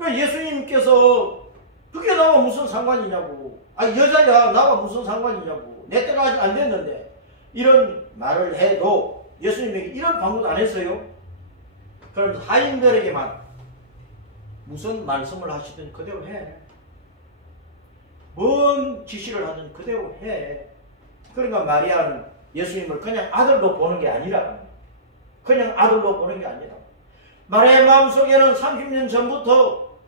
예수님께서 그게 나와 무슨 상관이냐고. 여자야 나와 무슨 상관이냐고. 내 때가 아직 안 됐는데. 이런 말을 해도 예수님에게 이런 방법도 안 했어요. 그럼 하인들에게만 무슨 말씀을 하시든 그대로 해. 뭔 지시를 하든 그대로 해. 그러니까 마리아는 예수님을 그냥 아들로 보는 게 아니라, 그냥 아들로 보는 게 아니라, 마리아의 마음속에는 30년 전부터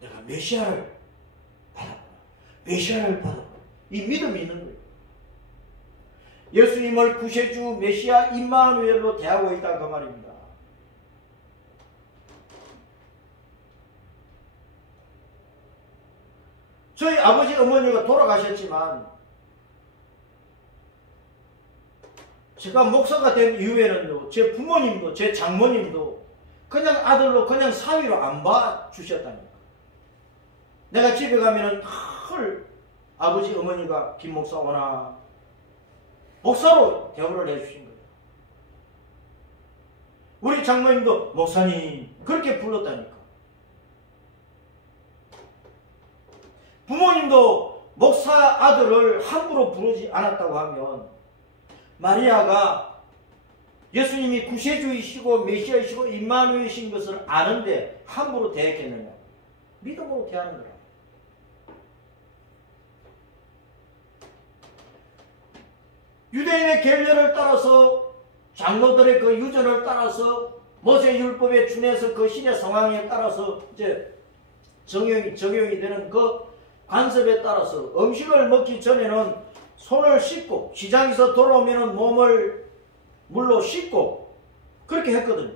내가 메시아를 받았구나, 메시아를 받았구나, 이 믿음이 있는 거예요. 예수님을 구세주 메시아 임마누엘로 대하고 있다 그 말입니다. 저희 아버지 어머니가 돌아가셨지만 제가 목사가 된 이후에는요, 제 부모님도 제 장모님도 그냥 아들로 그냥 사위로 안 봐주셨다니까. 내가 집에 가면은 늘 아버지 어머니가 김 목사 오나 목사로 대우를 해주신 거예요. 우리 장모님도 목사님 그렇게 불렀다니까. 부모님도 목사 아들을 함부로 부르지 않았다고 하면 마리아가 예수님이 구세주이시고 메시아이시고 임마누엘이신 것을 아는데 함부로 대했겠느냐? 믿음으로 대하는 거라. 유대인의 계례를 따라서 장로들의 그 유전을 따라서 모세 율법에 준해서 그 시대 상황에 따라서 이제 적용이 되는 그 관습에 따라서 음식을 먹기 전에는 손을 씻고 시장에서 돌아오면 몸을 물로 씻고 그렇게 했거든요.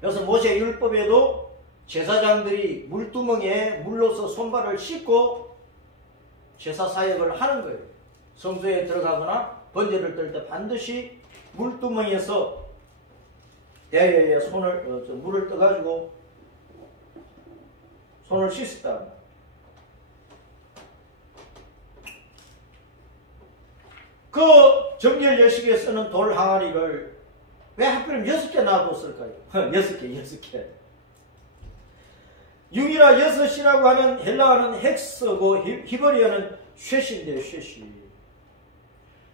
그래서 모세 율법에도 제사장들이 물두멍에 물로서 손발을 씻고 제사 사역을 하는 거예요. 성소에 들어가거나 번제를 뜰 때 반드시 물두멍에서 대야에 손을 물을 떠가지고 손을 씻었다. 그 정결 예식에 쓰는 돌 항아리를 왜 하필 6개 놔뒀을까요? 6개. 6이라 6이라고 하는 헬라어는 헥스고 히브리어는 쉐시인데요, 쉐시.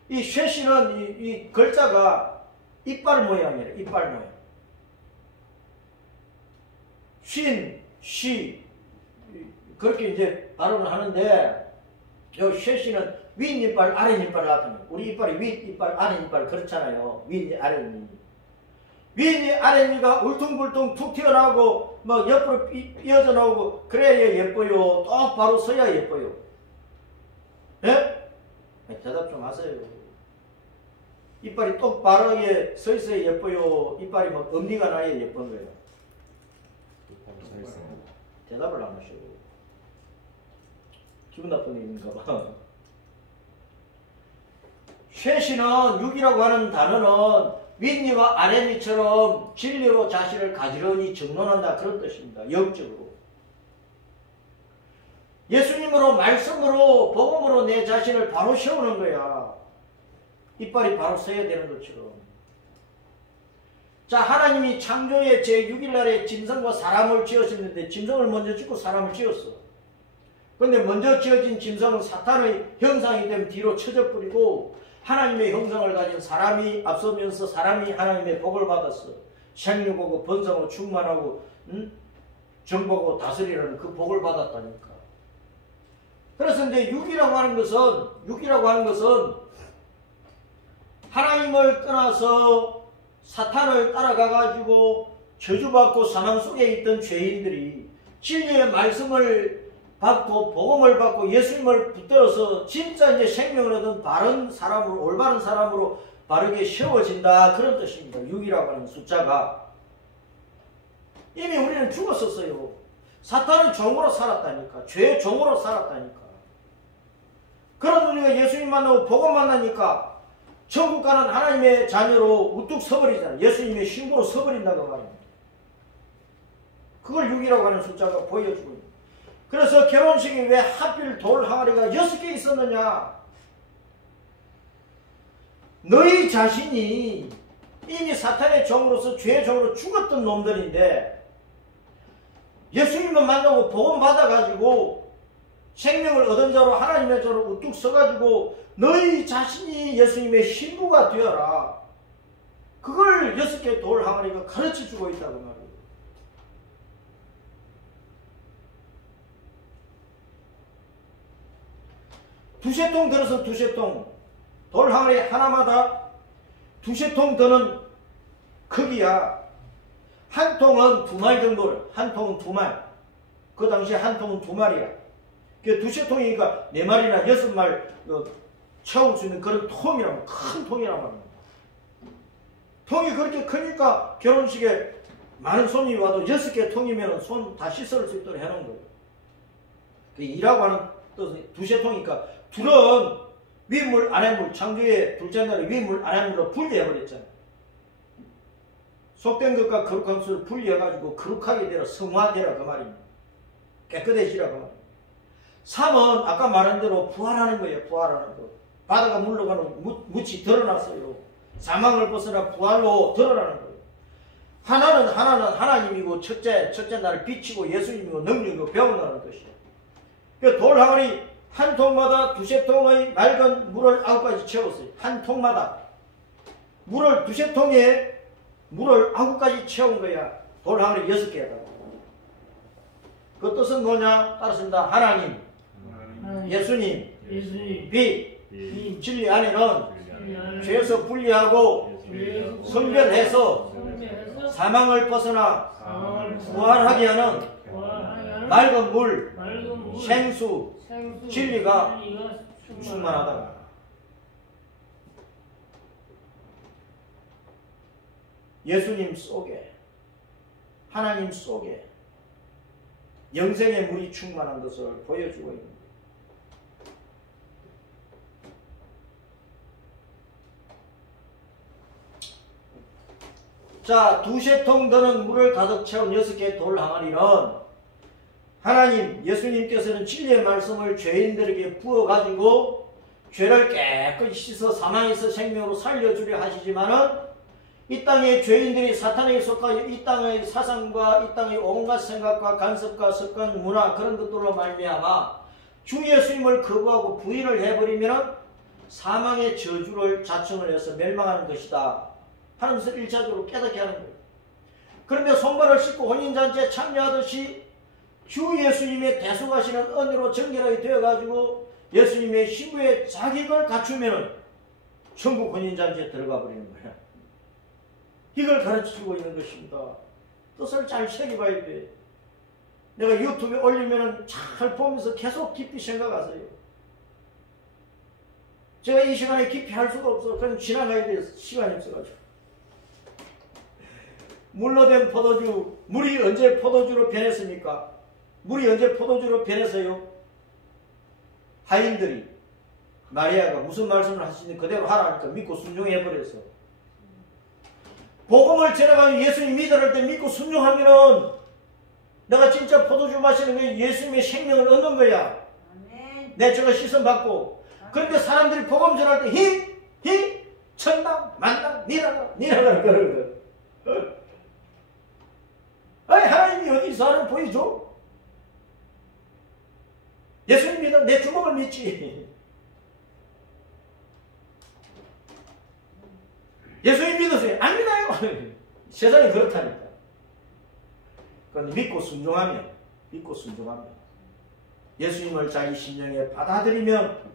이 쉐시는 이 글자가 이빨 모양이에요, 이빨 모양. 쉰, 쉬. 그렇게 이제 발음을 하는데, 이 쉐시는 윗이빨, 아랫이빨을 나타내요. 우리 이빨이 윗이빨, 아랫이빨 그렇잖아요. 윗니, 아랫니. 윗니, 아랫니가 울퉁불퉁 툭 튀어나오고, 막 옆으로 삐어져 나오고, 그래야 예뻐요. 똑바로 서야 예뻐요. 예? 대답 좀 하세요. 이빨이 똑바르게 서 있어야 예뻐요. 이빨이 막 엄니가 나야 예쁜 거예요. 대답을 안 하시고. 기분 나쁜 얘기인가 봐. 쉐시는 6이라고 하는 단어는 윗니와 아랫니처럼 진리로 자신을 가지런히 정론한다 그런 뜻입니다. 영적으로. 예수님으로 말씀으로 복음으로 내 자신을 바로 세우는 거야. 이빨이 바로 서야 되는 것처럼. 자, 하나님이 창조의 제6일 날에 짐승과 사람을 지으셨는데 짐승을 먼저 짓고 사람을 지었어. 그런데 먼저 지어진 짐승은 사탄의 형상이 된 뒤로 쳐져버리고 하나님의 형상을 가진 사람이 앞서면서 사람이 하나님의 복을 받았어. 생육하고 번성하고 충만하고 정복하고 다스리라는 그 복을 받았다니까. 그래서 이제 육이라고 하는 것은 하나님을 떠나서 사탄을 따라가가지고 저주받고 사망 속에 있던 죄인들이 진리의 말씀을 받고 복음을 받고 예수님을 붙들어서 진짜 이제 생명을 얻은 바른 사람으로, 올바른 사람으로 바르게 세워진다, 그런 뜻입니다. 6이라고 하는 숫자가. 이미 우리는 죽었었어요. 사탄은 종으로 살았다니까. 죄의 종으로 살았다니까. 그런 우리가 예수님 만나고 복음 만나니까 천국 가는 하나님의 자녀로 우뚝 서버리잖아요. 예수님의 신부로 서버린다고 말입니다. 그걸 6이라고 하는 숫자가 보여주고 있습니다. 그래서 결혼식이 왜 하필 돌 항아리가 6개 있었느냐? 너희 자신이 이미 사탄의 종으로서 죄의 종으로 죽었던 놈들인데 예수님을 만나고 복음 받아가지고 생명을 얻은 자로 하나님의 자로 우뚝 서가지고 너희 자신이 예수님의 신부가 되어라. 그걸 6개 돌 항아리가 가르쳐주고 있다고 말이에요. 두세 통 들어서 두세 통, 돌 항아리 하나마다 두세 통 드는 크기야. 한 통은 2마리 정도를, 한 통은 2마리. 그 당시에 한 통은 2마리야. 그 두세 통이니까 4마리나 6마리 채울 수 있는 그런 통이라면, 큰 통이란 말입니다. 통이 그렇게 크니까 결혼식에 많은 손님이 와도 6개 통이면 손 다 씻을 수 있도록 해놓은 거예요. 그 2라고 하는 뜻은 두세 통이니까 둘은 윗물, 아랫물, 창조의 둘째 날에 윗물, 아랫물로 분리해버렸잖아요. 속된 것과 거룩한 것을 분리해가지고 거룩하게 되라, 성화되라 그 말입니다. 깨끗해지라 그 말입니다. 3은 아까 말한 대로 부활하는 거예요. 부활하는 거. 바다가 물러가는 묻이 드러났어요. 사망을 벗어나 부활로 드러나는 거예요. 하나는 하나님이고 첫째 날을 비치고 예수님이고 능력이고 배워나는 것이에요. 그 돌 항아리 한 통마다 두세 통의 맑은 물을 9가지 채웠어요. 한 통마다 물을 두세 통에 물을 9가지 채운 거야. 돌 항아리 6개에다가. 그 뜻은 뭐냐? 따르습니다. 하나님, 예수님, 빛, 진리 안에는 죄에서 분리하고 성별해서 사망을 벗어나 부활하게 하는 맑은 물, 생수, 진리가 충만하다. 예수님 속에, 하나님 속에 영생의 물이 충만한 것을 보여주고 있는 거예요. 자, 두세 통 드는 물을 가득 채운 6개의 돌 항아리는 하나님, 예수님께서는 진리의 말씀을 죄인들에게 부어가지고 죄를 깨끗이 씻어 사망에서 생명으로 살려주려 하시지만은 이 땅의 죄인들이 사탄에게 속하여 이 땅의 사상과 이 땅의 온갖 생각과 간섭과 습관, 문화 그런 것들로 말미암아 주 예수님을 거부하고 부인을 해버리면 사망의 저주를 자청을 해서 멸망하는 것이다 하는 것을 1차적으로 깨닫게 하는 거예요. 그런데 손발을 씻고 혼인잔치에 참여하듯이 주 예수님의 대속하시는 은혜로 정결하게 되어가지고 예수님의 신부의 자격을 갖추면 천국 혼인잔치에 들어가 버리는 거야. 이걸 가르쳐주고 있는 것입니다. 뜻을 잘 새겨봐야 돼. 내가 유튜브에 올리면 잘 보면서 계속 깊이 생각하세요. 제가 이 시간에 깊이 할 수가 없어. 그냥 지나가야 돼. 시간이 없어가지고. 물로 된 포도주, 물이 언제 포도주로 변했습니까? 물이 언제 포도주로 변했어요? 하인들이 마리아가 무슨 말씀을 하시는지 그대로 하라니까 믿고 순종해버렸어. 복음을 전해가지고 예수님 믿으랄 때 믿고 순종하면은 내가 진짜 포도주 마시는 게 예수님의 생명을 얻는 거야. 내 저거 시선 받고. 그런데 사람들이 복음 전할 때 천당, 만당, 니나라 그러거든. 아니, 하나님이 어디서 하는 보여줘? 예수님 믿어? 내 주먹을 믿지. 예수님 믿으세요? 안 믿어요. 세상이 그렇다니까. 그런데 믿고 순종하면 예수님을 자기 심령에 받아들이면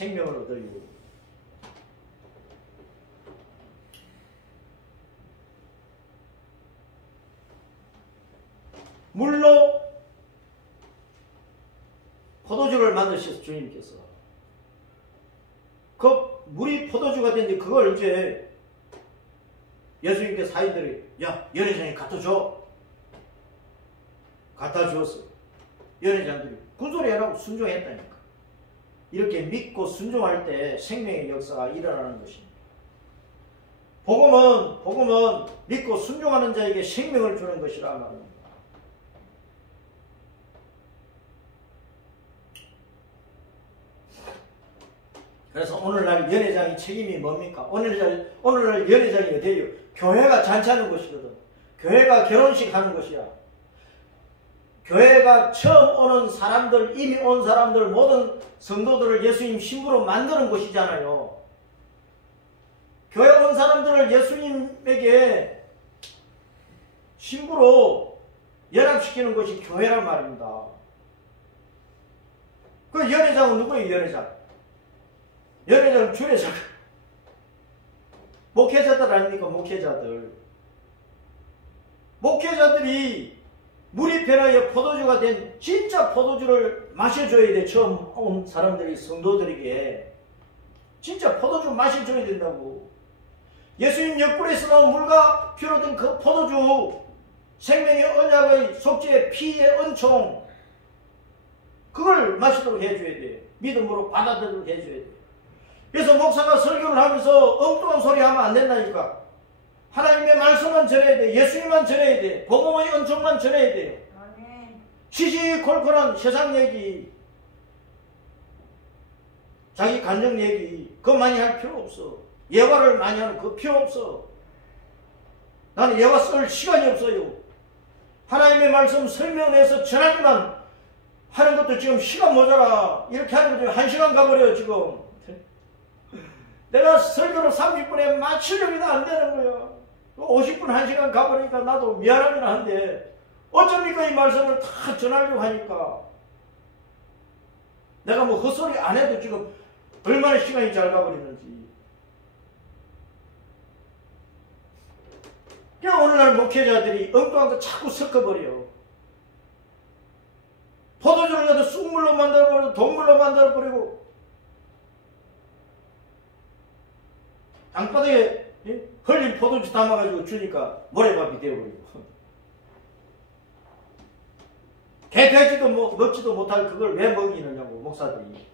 생명을 얻어요. 물로 포도주를 만드셨어, 주님께서. 그 물이 포도주가 됐는데 그걸 이제 예수님께서 사이들이 야, 연회장에 갖다 줘. 갖다 주었어. 연회장들이 그 소리 하라고 순종했다니까. 이렇게 믿고 순종할 때 생명의 역사가 일어나는 것입니다. 복음은 믿고 순종하는 자에게 생명을 주는 것이라 말합니다. 그래서 오늘날 연회장의 책임이 뭡니까? 오늘날 연회장이 어디예요? 교회가 잔치하는 곳이거든. 교회가 결혼식 하는 곳이야. 교회가 처음 오는 사람들, 이미 온 사람들, 모든 성도들을 예수님 신부로 만드는 곳이잖아요. 교회 온 사람들을 예수님에게 신부로 연합시키는 것이 교회란 말입니다. 그 연회장은 누구예요? 연회장은 주례자가 목회자들 아닙니까? 목회자들이 물이 변하여 포도주가 된 진짜 포도주를 마셔줘야 돼. 처음 온 사람들이, 성도들에게 진짜 포도주 마셔줘야 된다고. 예수님 옆구리에서 나온 물과 피로 된 그 포도주, 생명의 언약의 속죄의 피의 은총, 그걸 마시도록 해줘야 돼. 믿음으로 받아들이도록 해줘야 돼. 그래서 목사가 설교를 하면서 엉뚱한 소리 하면 안 된다니까. 하나님의 말씀만 전해야 돼. 예수님만 전해야 돼. 복음의 은총만 전해야 돼요. 시시콜콜한 세상 얘기, 자기 간정 얘기 그거 많이 할 필요 없어. 예화를 많이 하는 그 필요 없어. 나는 예화 쓸 시간이 없어요. 하나님의 말씀 설명해서 전하기만 하는 것도 지금 시간 모자라. 이렇게 하는 것도 1시간 가버려요 지금. 내가 설교를 30분에 마치려면 안 되는 거야. 50분 1시간 가버리니까 나도 미안하긴 한데 어쩝니까? 이 말씀을 다 전하려고 하니까 내가 뭐 헛소리 안 해도 지금 얼마나 시간이 잘 가버리는지. 그냥 오늘날 목회자들이 엉뚱한 거 자꾸 섞어버려요. 포도주를 가도 쑥물로 만들어버리고 동물로 만들어버리고 땅바닥에 흘린 포도주 담아가지고 주니까 모래밥이 되어버리고 개, 돼지도 먹지도 못할 그걸 왜 먹이느냐고 목사들이.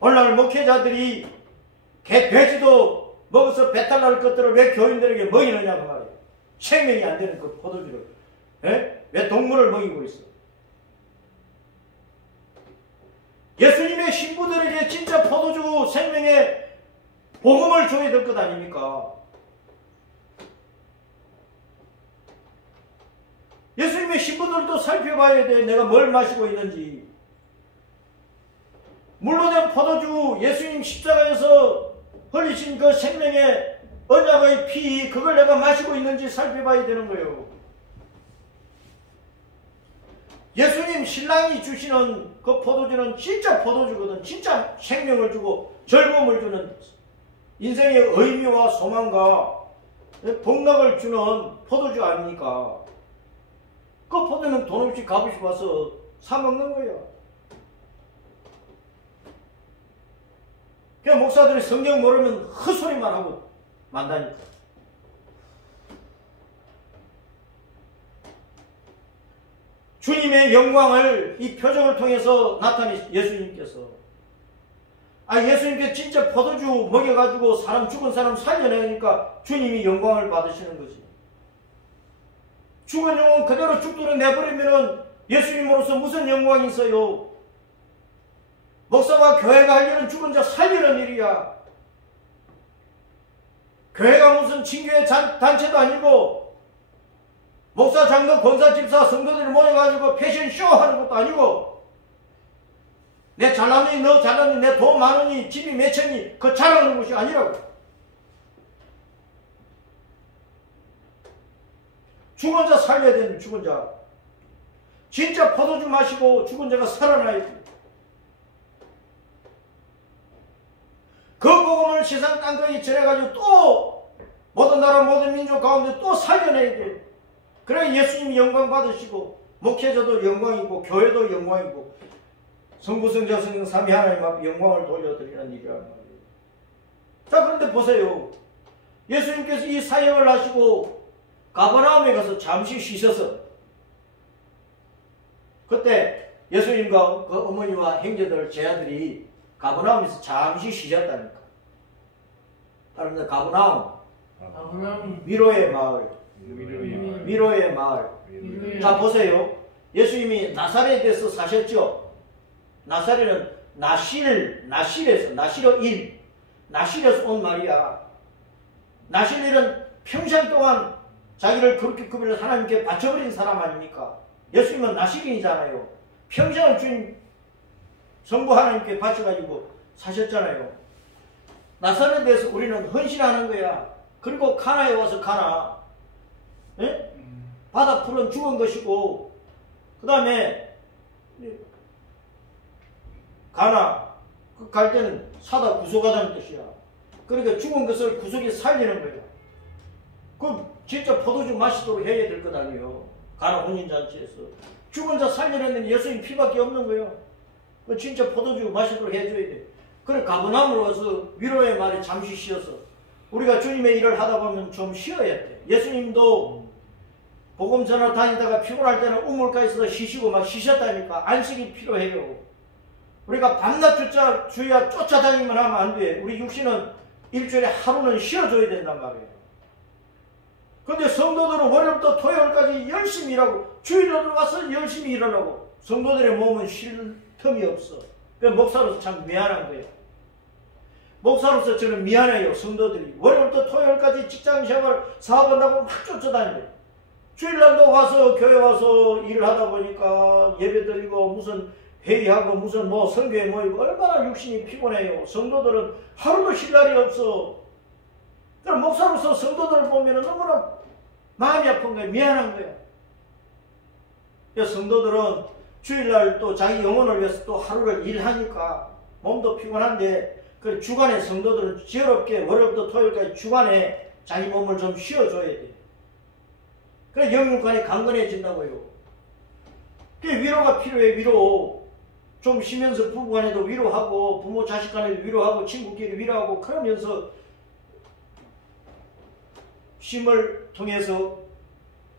오늘날 목회자들이 개, 돼지도 먹어서 배탈 날 것들을 왜 교인들에게 먹이느냐고 말이에요. 생명이 안 되는 그 포도주를 왜 동물을 먹이고 있어. 예수님의 신부들에게 진짜 포도주 생명의 복음을 줘야 될 것 아닙니까? 예수님의 신부들도 살펴봐야 돼. 내가 뭘 마시고 있는지. 물로 된 포도주, 예수님 십자가에서 흘리신 그 생명의 언약의 피, 그걸 내가 마시고 있는지 살펴봐야 되는 거예요. 예수님 신랑이 주시는 그 포도주는 진짜 포도주거든. 진짜 생명을 주고 즐거움을 주는, 인생의 의미와 소망과 복락을 주는 포도주 아닙니까? 그 포도는 돈 없이 값없이 와서 사 먹는 거예요. 그냥 목사들이 성경 모르면 헛소리만 하고 만다니까. 주님의 영광을 이 표적을 통해서 나타내 예수님께서. 예수님께 진짜 포도주 먹여가지고 사람, 죽은 사람 살려내니까 주님이 영광을 받으시는 거지. 죽은 영혼 그대로 죽도록 내버리면 예수님으로서 무슨 영광이 있어요? 목사와 교회가 할 일은 죽은 자 살리는 일이야. 교회가 무슨 친교회 단체도 아니고 목사, 장로, 권사, 집사, 성도들이 모여가지고 패션쇼 하는 것도 아니고 내 잘났니 너 잘났니 내 돈 많으니 집이 몇 채니 그 자랑하는 것이 아니라고. 죽은 자 살려야 되는 죽은 자. 진짜 포도주 마시고 죽은 자가 살아나야 돼. 그 복음을 세상 땅끝에 전해가지고 또 모든 나라 모든 민족 가운데 또 살려내야 돼. 그래 예수님이 영광 받으시고 목회자도 영광이고 교회도 영광이고 성부 성자 성령 삼위 하나님 앞에 영광을 돌려드리는 일이란 말이에요. 자 그런데 보세요. 예수님께서 이 사역을 하시고 가버나움에 가서 잠시 쉬셔서 그때 예수님과 그 어머니와 형제들 제자들이 가버나움에서 잠시 쉬셨다니까. 여러분들 가버나움 위로의 마을. 위로의 마을. 자 보세요. 예수님이 나사렛에서 사셨죠. 나사렛은 나실에서 온 말이야. 나실은 평생 동안 자기를 그렇게 급여를 하나님께 바쳐버린 사람 아닙니까? 예수님은 나실인이잖아요. 평생을 주인 성부 하나님께 바쳐가지고 사셨잖아요. 나사렛에서 우리는 헌신하는 거야. 그리고 가나에 와서 가나. 예? 바다 풀은 죽은 것이고 그 다음에 가나 갈 때는 사다 구속하다는 뜻이야. 그러니까 죽은 것을 구속에 살리는 거야. 그 진짜 포도주 마시도록 해야 될 것 아니에요. 가나 혼인잔치에서 죽은 자 살려내는 예수님 피밖에 없는 거예요. 그 진짜 포도주 마시도록 해줘야 돼. 그래 가버나움으로 가서 위로의 말에 잠시 쉬어서 우리가 주님의 일을 하다 보면 좀 쉬어야 돼. 예수님도 복음 전하러 다니다가 피곤할 때는 우물가에서 쉬시고 막 쉬셨다니까. 안식이 필요해요. 우리가 밤낮 주야 쫓아다니면 하면 안 돼. 우리 육신은 일주일에 하루는 쉬어줘야 된단 말이에요. 근데 성도들은 월요일부터 토요일까지 열심히 일하고 주일로 와서 열심히 일하려고 성도들의 몸은 쉴 틈이 없어. 그러니까 목사로서 참 미안한 거예요. 목사로서 저는 미안해요. 성도들이 월요일부터 토요일까지 직장 생활 사업한다고 막 쫓아다니는데 주일날도 와서 교회 와서 일을 하다 보니까 예배 드리고 무슨 회의하고 무슨 뭐 선교회 모이고 얼마나 육신이 피곤해요. 성도들은 하루도 쉴 날이 없어. 그럼 목사로서 성도들을 보면 너무나 마음이 아픈 거예요. 미안한 거예요. 그래서 성도들은 주일날 또 자기 영혼을 위해서 또 하루를 일하니까 몸도 피곤한데 그 주간에 성도들은 지혜롭게 월요일부터 토요일까지 주간에 자기 몸을 좀 쉬어줘야 돼. 그래 영육간이 강건해진다고요. 그게 위로가 필요해. 위로 좀 쉬면서 부부간에도 위로하고 부모 자식간에도 위로하고 친구끼리 위로하고 그러면서 쉼을 통해서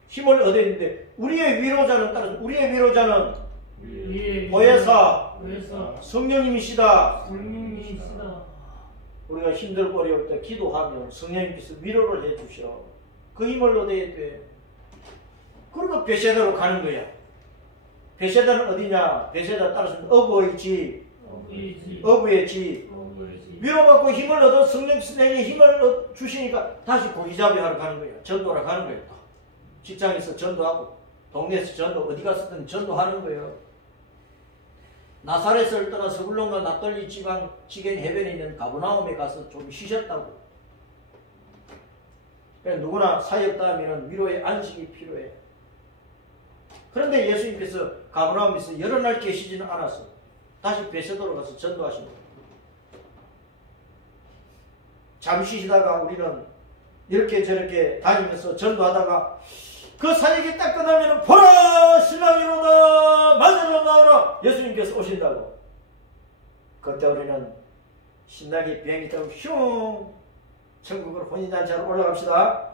힘을 얻어야 되는데 우리의 위로자는 보혜사 성령님이시다. 우리가 힘들고 어려울 때 기도하면 성령님께서 위로를 해주셔. 그 힘을 얻어야 돼. 그리고 베세다로 가는 거야. 베세다는 어디냐? 베세다 따라서 어부의 집, 어부의 집. 위로받고 힘을 얻어 성령의 힘을 주시니까 다시 고기잡이 하러 가는 거야. 전도하러 가는 거야. 직장에서 전도하고 동네에서 전도 어디 갔었든 전도하는 거예요. 나사렛을 떠나 서불론과 납달리 지방 지경 해변에 있는 가버나움에 가서 좀 쉬셨다고. 그러니까 누구나 사역다 하면 위로의 안식이 필요해. 그런데 예수님께서 가버나움에서 여러 날 계시지는 않았어. 다시 베세도로 가서 전도하신 거예요. 잠시 쉬다가 우리는 이렇게 저렇게 다니면서 전도하다가 그 사역이 딱 끝나면 보라 신랑이 오다 마지막으로 나오라 예수님께서 오신다고. 그때 우리는 신나게 비행기 타고 슝 천국으로 혼인잔치하러 올라갑시다.